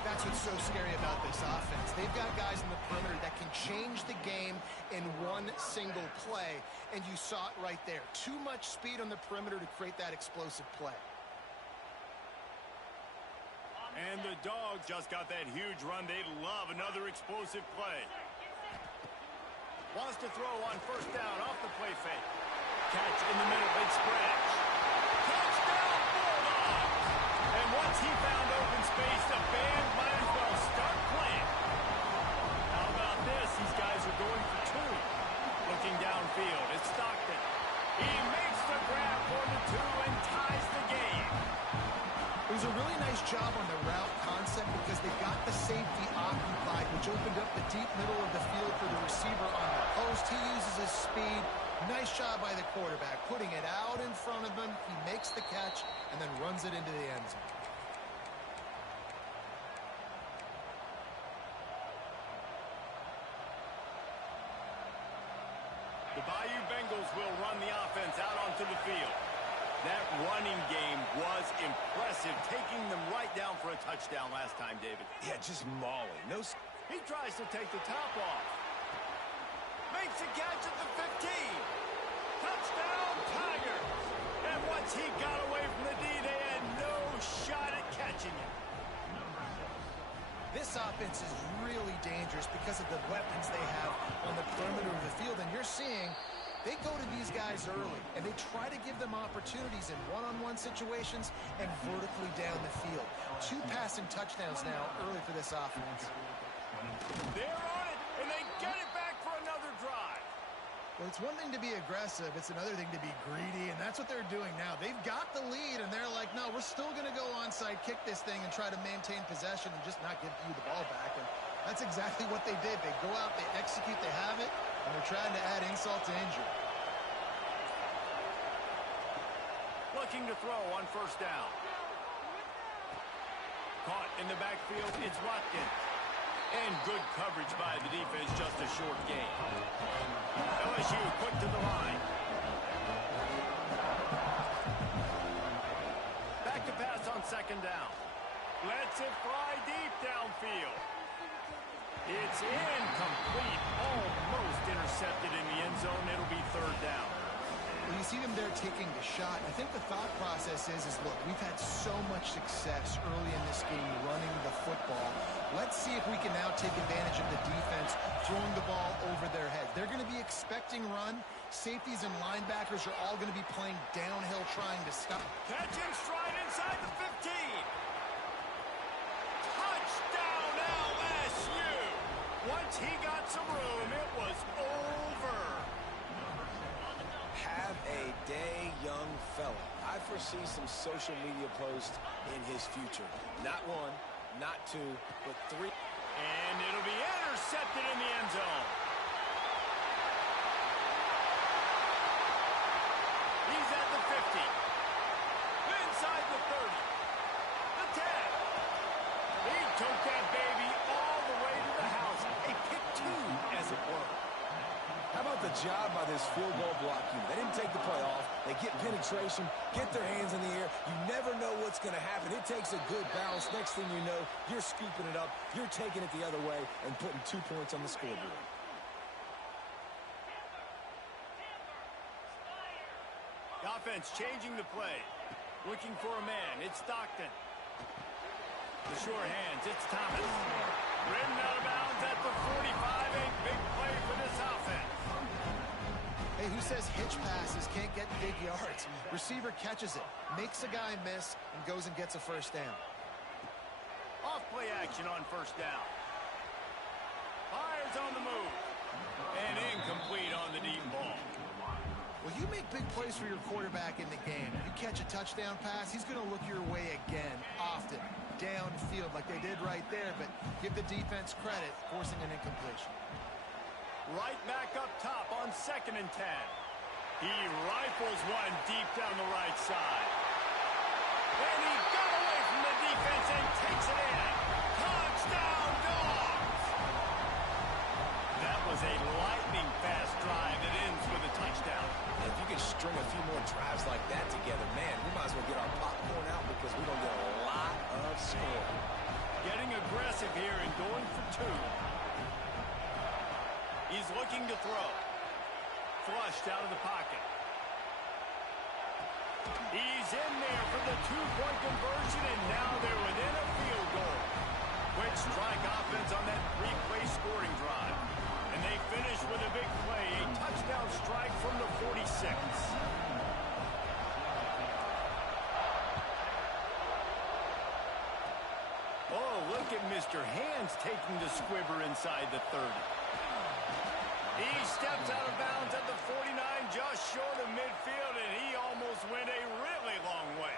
That's what's so scary about this offense. They've got guys in the perimeter that can change the game in one single play, and you saw it right there. Too much speed on the perimeter to create that explosive play. And the Dogs just got that huge run. They love another explosive play. Wants to throw on first down off the play fake. Catch in the middle, big scratch. Touchdown, Bulldogs! And once he found open space, the band might as well start playing. How about this? These guys are going for 2. Looking downfield, it's Stockton. He makes the grab for the 2 and ties the game. It was a really nice job on the route concept because they got the safety occupied, which opened up the deep middle of the field for the receiver on the post. He uses his speed. Nice job by the quarterback, putting it out in front of him. He makes the catch and then runs it into the end zone. The Bayou Bengals will run the offense out onto the field. That running game was impressive, taking them right down for a touchdown last time, David. Yeah, just mauling. He tries to take the top off. Makes a catch at the 15. Touchdown, Tigers. And once he got away from the D, they had no shot at catching him. This offense is really dangerous because of the weapons they have on the perimeter of the field. And you're seeing they go to these guys early, and they try to give them opportunities in one-on-one situations and vertically down the field. 2 passing touchdowns now early for this offense. They're on it, and they get it back for another drive. Well, it's one thing to be aggressive. It's another thing to be greedy, and that's what they're doing now. They've got the lead, and they're like, no, we're still going to go onside, kick this thing, and try to maintain possession and just not give you the ball back. And that's exactly what they did. They go out, they execute, they have it, and they're trying to add insult to injury. Looking to throw on first down. Caught in the backfield, it's Watkins. And good coverage by the defense, just a short gain. LSU quick to the line. Back to pass on second down. Lets it fly deep downfield. It's incomplete, almost intercepted in the end zone. It'll be third down. When you see them there taking the shot, I think the thought process is look, we've had so much success early in this game running the football. Let's see if we can now take advantage of the defense throwing the ball over their head. They're going to be expecting run. Safeties and linebackers are all going to be playing downhill trying to stop. Catch him stride inside the 15. Touchdown LSU. Once he got some room, it was over. Have a day, young fella. I foresee some social media posts in his future. Not 1, not 2, but 3. And it'll be intercepted in the end zone. He's at the 50. Inside the 30. The 10. He took that baby all the way to the house. A pick 2, as it were. How about the job by this field goal block unit? They didn't take the play off. They get penetration, get their hands in the air. You never know what's going to happen. It takes a good bounce. Next thing you know, you're scooping it up. You're taking it the other way and putting 2 points on the scoreboard. The offense changing the play. Looking for a man. It's Stockton. The sure hands. It's Thomas. Ridden out of bounds at the 45. A big play for this offense. Hey, who says hitch passes can't get big yards? Receiver catches it, makes a guy miss, and goes and gets a first down. Off play action on first down. Fires on the move. And incomplete on the deep ball. Well, you make big plays for your quarterback in the game. You catch a touchdown pass, he's going to look your way again, often, downfield like they did right there, but give the defense credit, forcing an incompletion. Right back up top on 2nd and 10. He rifles one deep down the right side. And he got away from the defense and takes it in. Touchdown, Dogs! That was a lightning-fast drive that ends with a touchdown. If you can string a few more drives like that together, man, we might as well get our popcorn out because we're going to get a lot of scoring. Getting aggressive here and going for 2. He's looking to throw. Flushed out of the pocket. He's in there for the 2-point conversion, and now they're within a field goal. Quick strike offense on that 3-play scoring drive. And they finish with a big play, a touchdown strike from the 46. Oh, look at Mr. Hands taking the squibber inside the 30. He steps out of bounds at the 49, just short of midfield, and he almost went a really long way.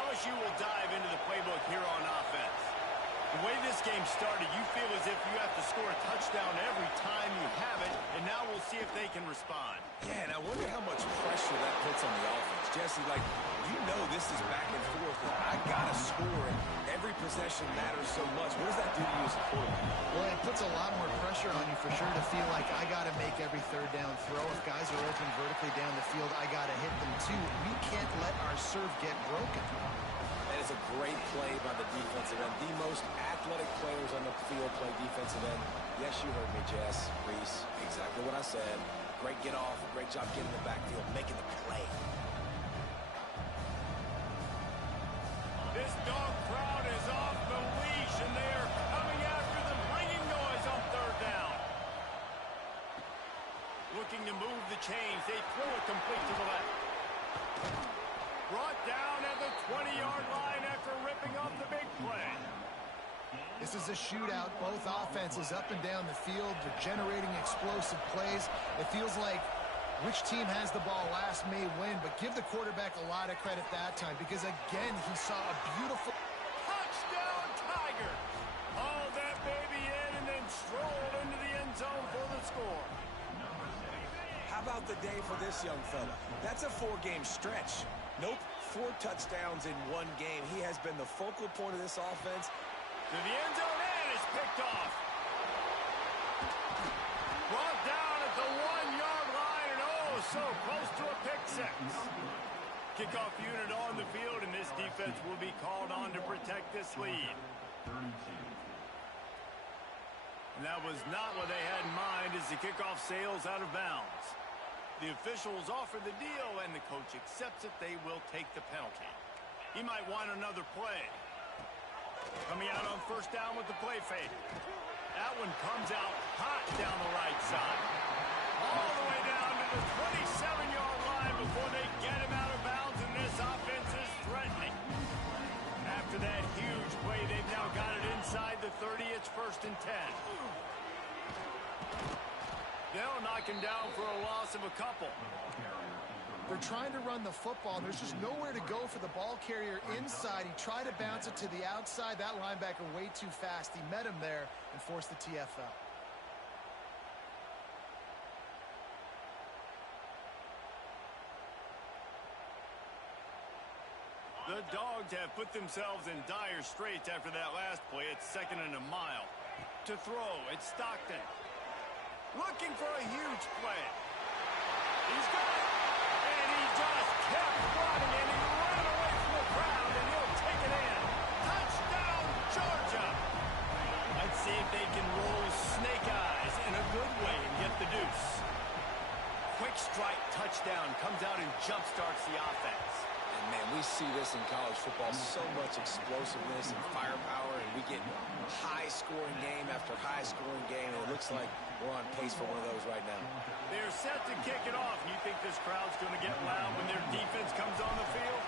LSU will dive into the playbook here on offense. The way this game started, you feel as if you have to score a touchdown every time you have it, and now we'll see if they can respond. Yeah, and I wonder how much pressure that puts on the offense. Jesse, like, you know this is back and forth. I got to score, and every possession matters so much. What does that do to you as a quarterback? Well, it puts a lot more pressure on you for sure to feel like I got to make every third down throw. If guys are open vertically down the field, I got to hit them too. We can't let our serve get broken. That is a great play by the defensive end. The most athletic players on the field play defensive end. Yes, you heard me, Jess, Reese. Exactly what I said. Great get off. Great job getting in the backfield, making the play. This dog crowd is off the leash, and they are coming after them, bringing noise on third down. Looking to move the chains. They throw it complete to the left. Brought down at the 20-yard line after ripping off the big play. This is a shootout. Both offenses up and down the field. They're generating explosive plays. It feels like which team has the ball last may win, but give the quarterback a lot of credit that time because, again, he saw a beautiful... Touchdown, Tiger! Hauled that baby in and then strolled into the end zone for the score. How about the day for this young fella? That's a 4-game stretch. Nope, 4 touchdowns in 1 game. He has been the focal point of this offense. To the end zone, and it's picked off. Brought down at the 1-yard line, and oh, so close to a pick six. Kickoff unit on the field, and this defense will be called on to protect this lead. And that was not what they had in mind as the kickoff sails out of bounds. The officials offer the deal, and the coach accepts it. They will take the penalty. He might want another play. Coming out on first down with the play fake. That one comes out hot down the right side. All the way down to the 27-yard line before they get him out of bounds, and this offense is threatening. After that huge play, they've now got it inside the 30. It's 1st and 10. They'll knock him down for a loss of a couple. They're trying to run the football. There's just nowhere to go for the ball carrier inside. He tried to bounce it to the outside. That linebacker way too fast. He met him there and forced the TFL. The Dogs have put themselves in dire straits after that last play. It's 2nd and a mile. To throw, it's Stockton. Looking for a huge play. He's got it. And he just kept running, and he ran away from the crowd, and he'll take it in. Touchdown, Georgia. Let's see if they can roll snake eyes in a good way and get the deuce. Quick strike touchdown comes out and jump-starts the offense. And, man, we see this in college football, so much explosiveness and firepower, and we get high-scoring game after high-scoring game, and it looks like we're on pace for one of those right now. They're set to kick it off. You think this crowd's going to get loud when their defense comes on the field?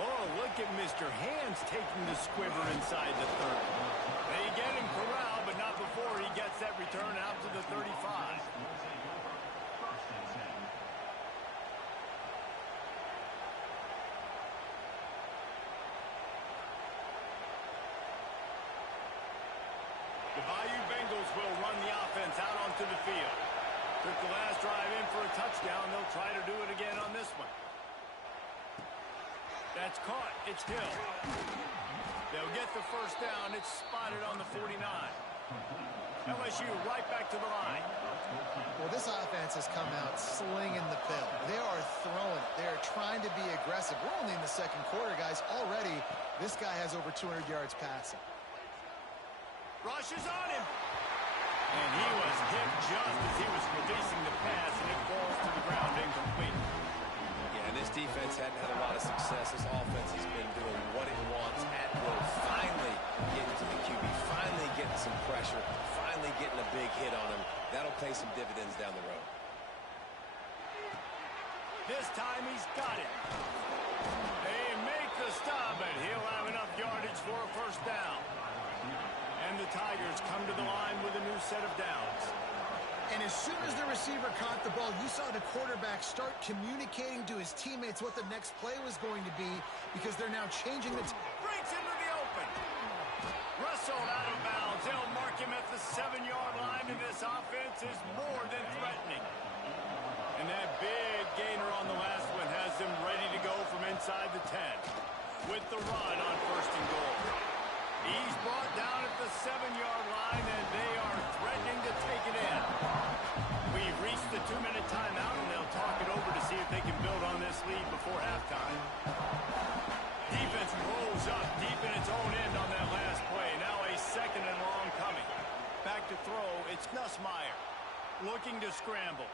Oh, look at Mr. Hands taking the squiver inside the 30. They get him corralled, but not before he gets that return out to the 35. The Bayou Bengals will run the offense out onto the field. Took the last drive in for a touchdown. They'll try to do it again on this one. That's caught. It's Hill. They'll get the first down. It's spotted on the 49. LSU right back to the line. Well, this offense has come out slinging the pill. They are throwing it. They are trying to be aggressive. We're only in the 2nd quarter, guys. Already, this guy has over 200 yards passing. Rushes on him. And he was hit just as he was releasing the pass, and it falls to the ground incomplete. Yeah, and this defense hadn't had a lot of success. This offense has been doing what it wants at will. Finally getting to the QB, finally getting some pressure, finally getting a big hit on him. That'll pay some dividends down the road. This time he's got it. They make the stop, and he'll have enough yardage for a first down. And the Tigers come to the line with a new set of downs. And as soon as the receiver caught the ball, you saw the quarterback start communicating to his teammates what the next play was going to be because they're now changing the... Breaks into the open. Wrestled out of bounds. They'll mark him at the 7-yard line, and this offense is more than threatening. And that big gainer on the last one has them ready to go from inside the 10 with the run on 1st and goal. He's brought down at the 7-yard line, and they are threatening to take it in. We've reached the 2-minute timeout, and they'll talk it over to see if they can build on this lead before halftime. Defense rolls up deep in its own end on that last play. Now a 2nd and long coming. Back to throw, it's Nussmeier looking to scramble.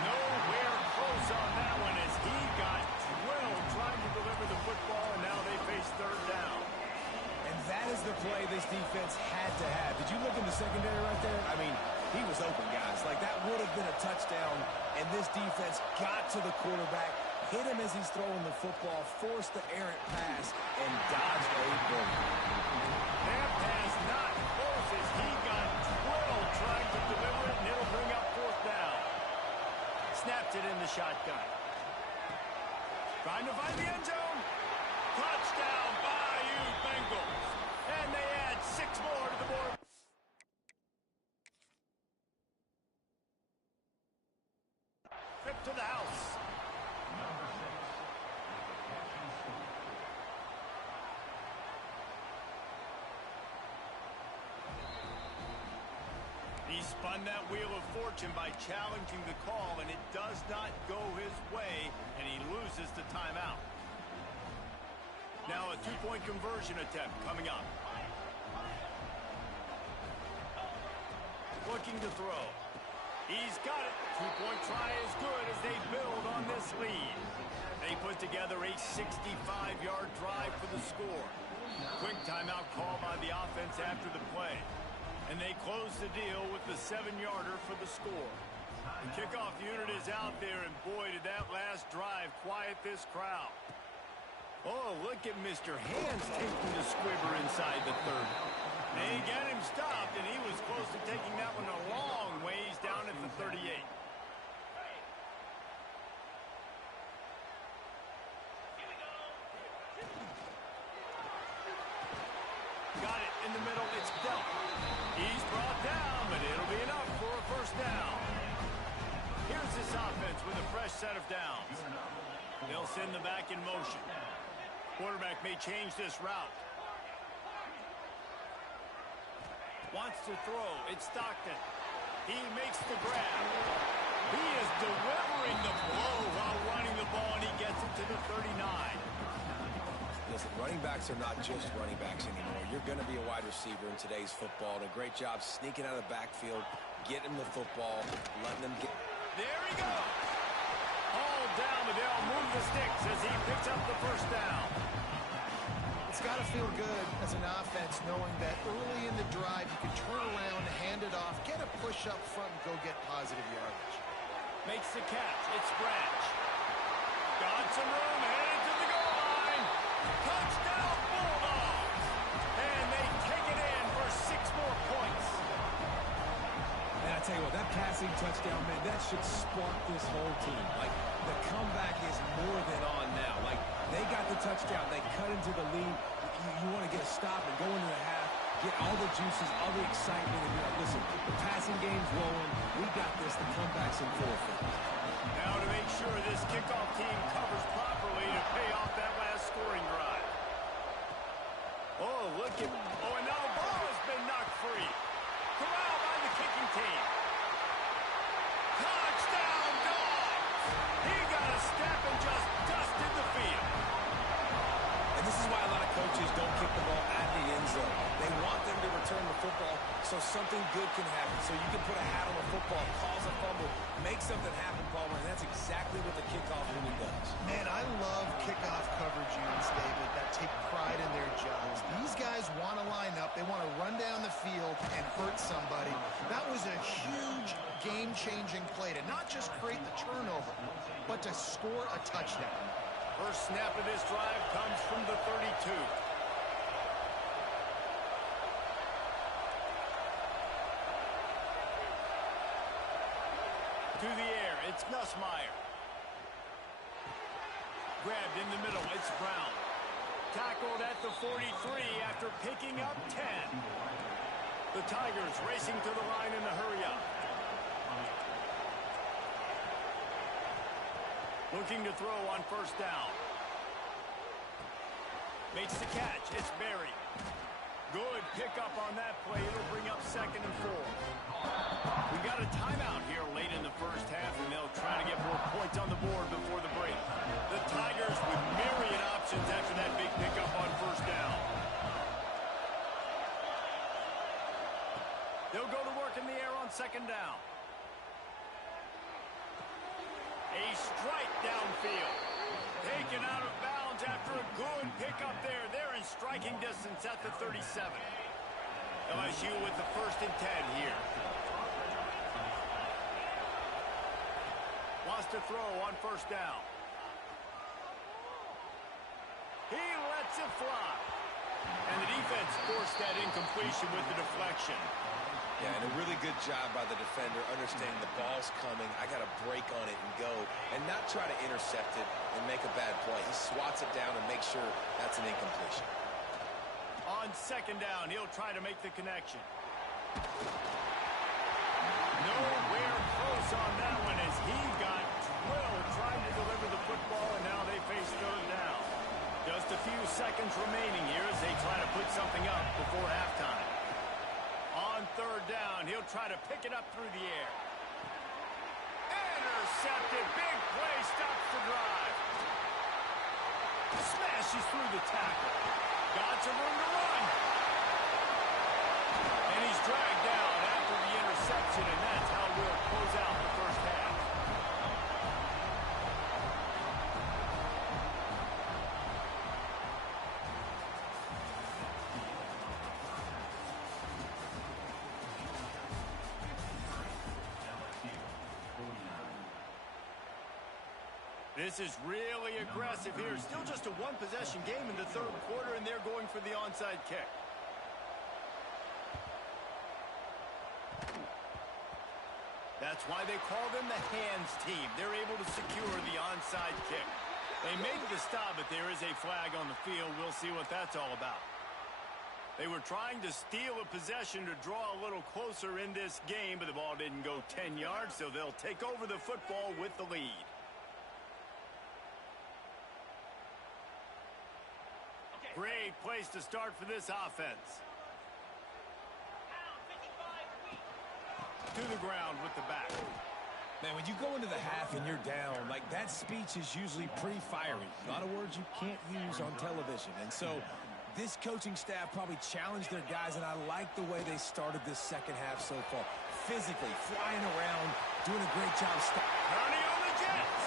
Nowhere close on that one as he got drilled trying to deliver the football, and now they face 3rd down. And that is the play this defense had to have. Did you look in the secondary right there? I mean, he was open, guys. Like, that would have been a touchdown, and this defense got to the quarterback, hit him as he's throwing the football, forced the errant pass, and dodged a bullet. That pass not close as he got drilled trying to deliver it, and it'll bring up 4th down. Snaps it in the shotgun. Trying to find the end zone. Touchdown, Bayou Bengals. And they add 6 more to the board. Trip to the house. He spun that wheel of fortune by challenging the call, and it does not go his way, and he loses the timeout. Now a 2-point conversion attempt coming up. Looking to throw. He's got it. 2-point try is good as they build on this lead. They put together a 65-yard drive for the score. Quick timeout call by the offense after the play. And they close the deal with the 7-yarder for the score. The kickoff unit is out there, and boy, did that last drive quiet this crowd. Oh, look at Mr. Hands taking the squibber inside the 30. They get him stopped, and he was close to taking that one a long ways down at the 38. Got it in the middle. It's dealt. He's brought down, but it'll be enough for a 1st down. Here's this offense with a fresh set of downs. They'll send the back in motion. Quarterback may change this route. Wants to throw. It's Stockton. He makes the grab. He is delivering the blow while running the ball, and he gets it to the 39. Listen, running backs are not just running backs anymore. You're going to be a wide receiver in today's football. And a great job sneaking out of the backfield, getting the football, letting them get... There he goes. All down, but they'll move the sticks as he picks up the 1st down. It's got to feel good as an offense knowing that early in the drive you can turn around, hand it off, get a push up front, and go get positive yardage. Makes the catch. It's Branch. Got some room, headed to the goal line. Touchdown, Bulldogs! And they take it in for 6 more points. And I tell you what, that passing touchdown, man, that should spark this whole team. Like, the comeback is more than on now. Like, they got the touchdown. They cut into the lead. You want to get a stop and go into the half, get all the juices, all the excitement, and be like, listen, the passing game's rolling. We got this. The comeback's in full effect. Now to make sure this kickoff team covers properly to pay off that last scoring drive. Oh, look at... Oh, and now the ball has been knocked free. Corralled by the kicking team. Touchdown, Dogs! He got a step and just dusted the field. And this is why a lot of coaches don't kick the ball at the end zone. They want them to return the football so something good can happen, so you can put a hat on the football, cause a fumble, make something happen, Palmer, and that's exactly what the kickoff unit does. Man, I love kickoff coverage units, David, that take pride in their jobs. These guys want to line up. They want to run down the field and hurt somebody. That was a huge game-changing play to not just create the turnover, but to score a touchdown. First snap of this drive comes from the 32. To the air, it's Nussmeier. Grabbed in the middle, it's Brown. Tackled at the 43 after picking up 10. The Tigers racing to the line in a hurry-up. Looking to throw on first down. Makes the catch. It's Berry. Good pickup on that play. It'll bring up 2nd and 4. We got a timeout here late in the first half, and they'll try to get more points on the board before the break. The Tigers with myriad options after that big pickup on first down. They'll go to work in the air on 2nd down. A strike downfield. Taken out of bounds after a good pickup there. They're in striking distance at the 37. LSU with the 1st and 10 here. Wants to throw on first down. He lets it fly. And the defense forced that incompletion with the deflection. Yeah, and a really good job by the defender understanding the ball's coming. I got to break on it and go and not try to intercept it and make a bad play. He swats it down and makes sure that's an incompletion. On 2nd down, he'll try to make the connection. Nowhere close on that one as he got drilled trying to deliver the football, and now they face 3rd down. Just a few seconds remaining here as they try to put something up before halftime. On 3rd down, he'll try to pick it up through the air. Intercepted. Big play. Stops the drive. Smashes through the tackle. Got some room to run. And he's dragged down after the interception, and that's how we'll close out the first half. This is really aggressive here. Still just a one-possession game in the 3rd quarter, and they're going for the onside kick. That's why they call them the hands team. They're able to secure the onside kick. They make the stop, but there is a flag on the field. We'll see what that's all about. They were trying to steal a possession to draw a little closer in this game, but the ball didn't go 10 yards, so they'll take over the football with the lead. Great place to start for this offense. To the ground with the back. Man, when you go into the half and you're down, like that speech is usually pretty fiery. A lot of words you can't use on television. And so this coaching staff probably challenged their guys, and I like the way they started this 2nd half so far. Physically, flying around, doing a great job stopping. Counting on the Jets.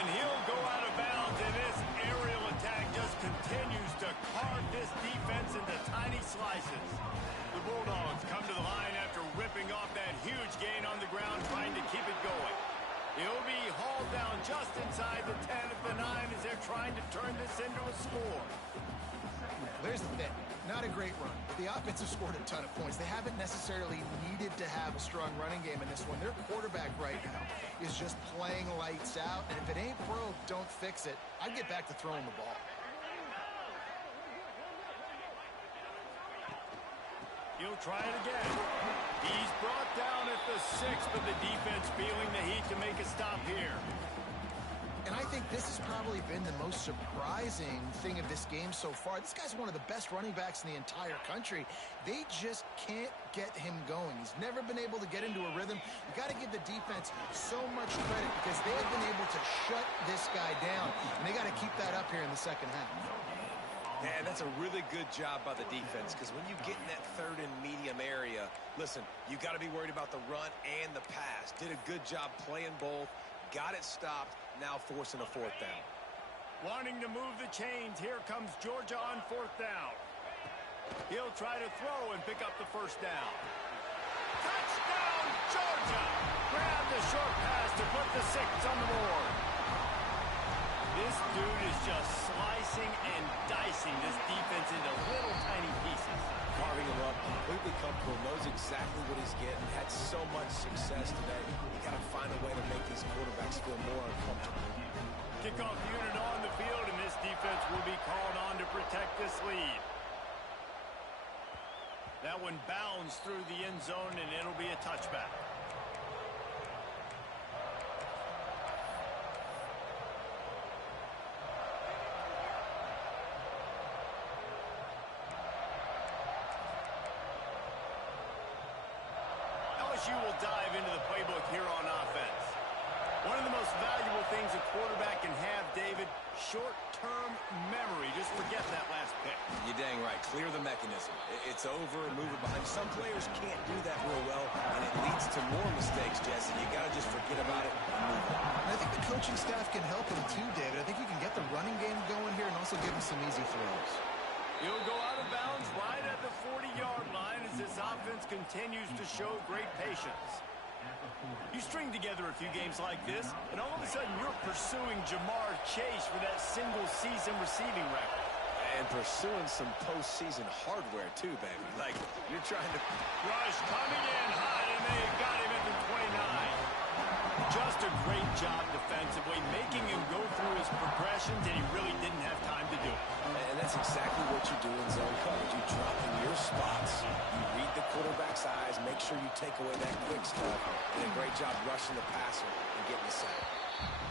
And he'll go out of bounds, and this aerial attack just continues to carve this defense into tiny slices. The Bulldogs come to the line after ripping off that huge gain on the ground, trying to keep it going. He'll be hauled down just inside the 10 at the 9 as they're trying to turn this into a score. There's the thing. Not a great run. The offense has scored a ton of points. They haven't necessarily needed to have a strong running game in this one. Their quarterback right now is just playing lights out, and if it ain't broke, don't fix it. I'd get back to throwing the ball. He'll try it again. He's brought down at the 6, but the defense feeling the heat to make a stop here. And I think this has probably been the most surprising thing of this game so far. This guy's one of the best running backs in the entire country. They just can't get him going. He's never been able to get into a rhythm. You got to give the defense so much credit because they have been able to shut this guy down. And they got to keep that up here in the 2nd half. Man, that's a really good job by the defense because when you get in that 3rd and medium area, listen, you got to be worried about the run and the pass. Did a good job playing both, got it stopped, now forcing a 4th down. Wanting to move the chains, here comes Georgia on 4th down. He'll try to throw and pick up the 1st down. Touchdown, Georgia! Grab the short pass to put the 6 on the board. This dude is just slicing and dicing this defense into little tiny pieces. Carving them up completely comfortable, knows exactly what he's getting, had so much success today. You got to find a way to make these quarterbacks feel more uncomfortable. Kickoff unit on the field, and this defense will be called on to protect this lead. That one bounds through the end zone, and it'll be a touchback. LSU will dive into the playbook here on offense. One of the most valuable things a quarterback can have, David, short-term memory. Just forget that last pick. You're dang right. Clear the mechanism. It's over and move it behind. Some players can't do that real well, and it leads to more mistakes, Jesse. You got to just forget about it and move on. And I think the coaching staff can help him too, David. I think you can get the running game going here and also give him some easy throws. He'll go out of bounds right at the 40-yard line as this offense continues to show great patience. You string together a few games like this, and all of a sudden you're pursuing Jamar Chase for that single-season receiving record. And pursuing some postseason hardware, too, baby. Like, you're trying to... Rush coming in hot, and they got him at the 29. Just a great job defensively, making him go through his progressions, and he really didn't have time to do it. And that's exactly what you do in zone coverage. You drop in your spots, you read the quarterback's eyes, make sure you take away that quick stuff, and a great job rushing the passer and getting the sack.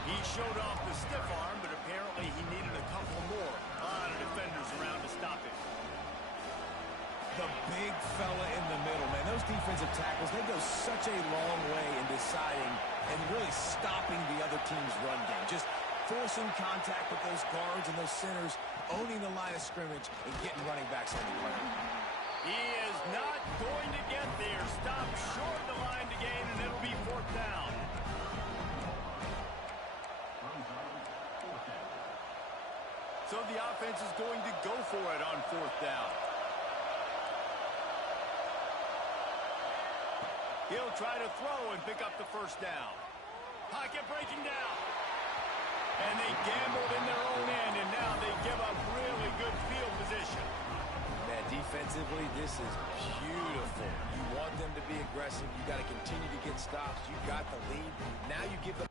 He showed off the stiff arm, but apparently he needed a couple more. A lot of defenders around to stop him. The big fella in the middle, man. Those defensive tackles, they go such a long way in deciding and really stopping the other team's run game. Just forcing contact with those guards and those centers, owning the line of scrimmage, and getting running backs on the ground. He is not going to get there. Stop short of the line to gain, and it'll be fourth down. So the offense is going to go for it on fourth down. He'll try to throw and pick up the first down. Pocket breaking down. And they gambled in their own end, and now they give up really good field position. Man, defensively, this is beautiful. You want them to be aggressive. You got to continue to get stops. You got the lead. Now you give them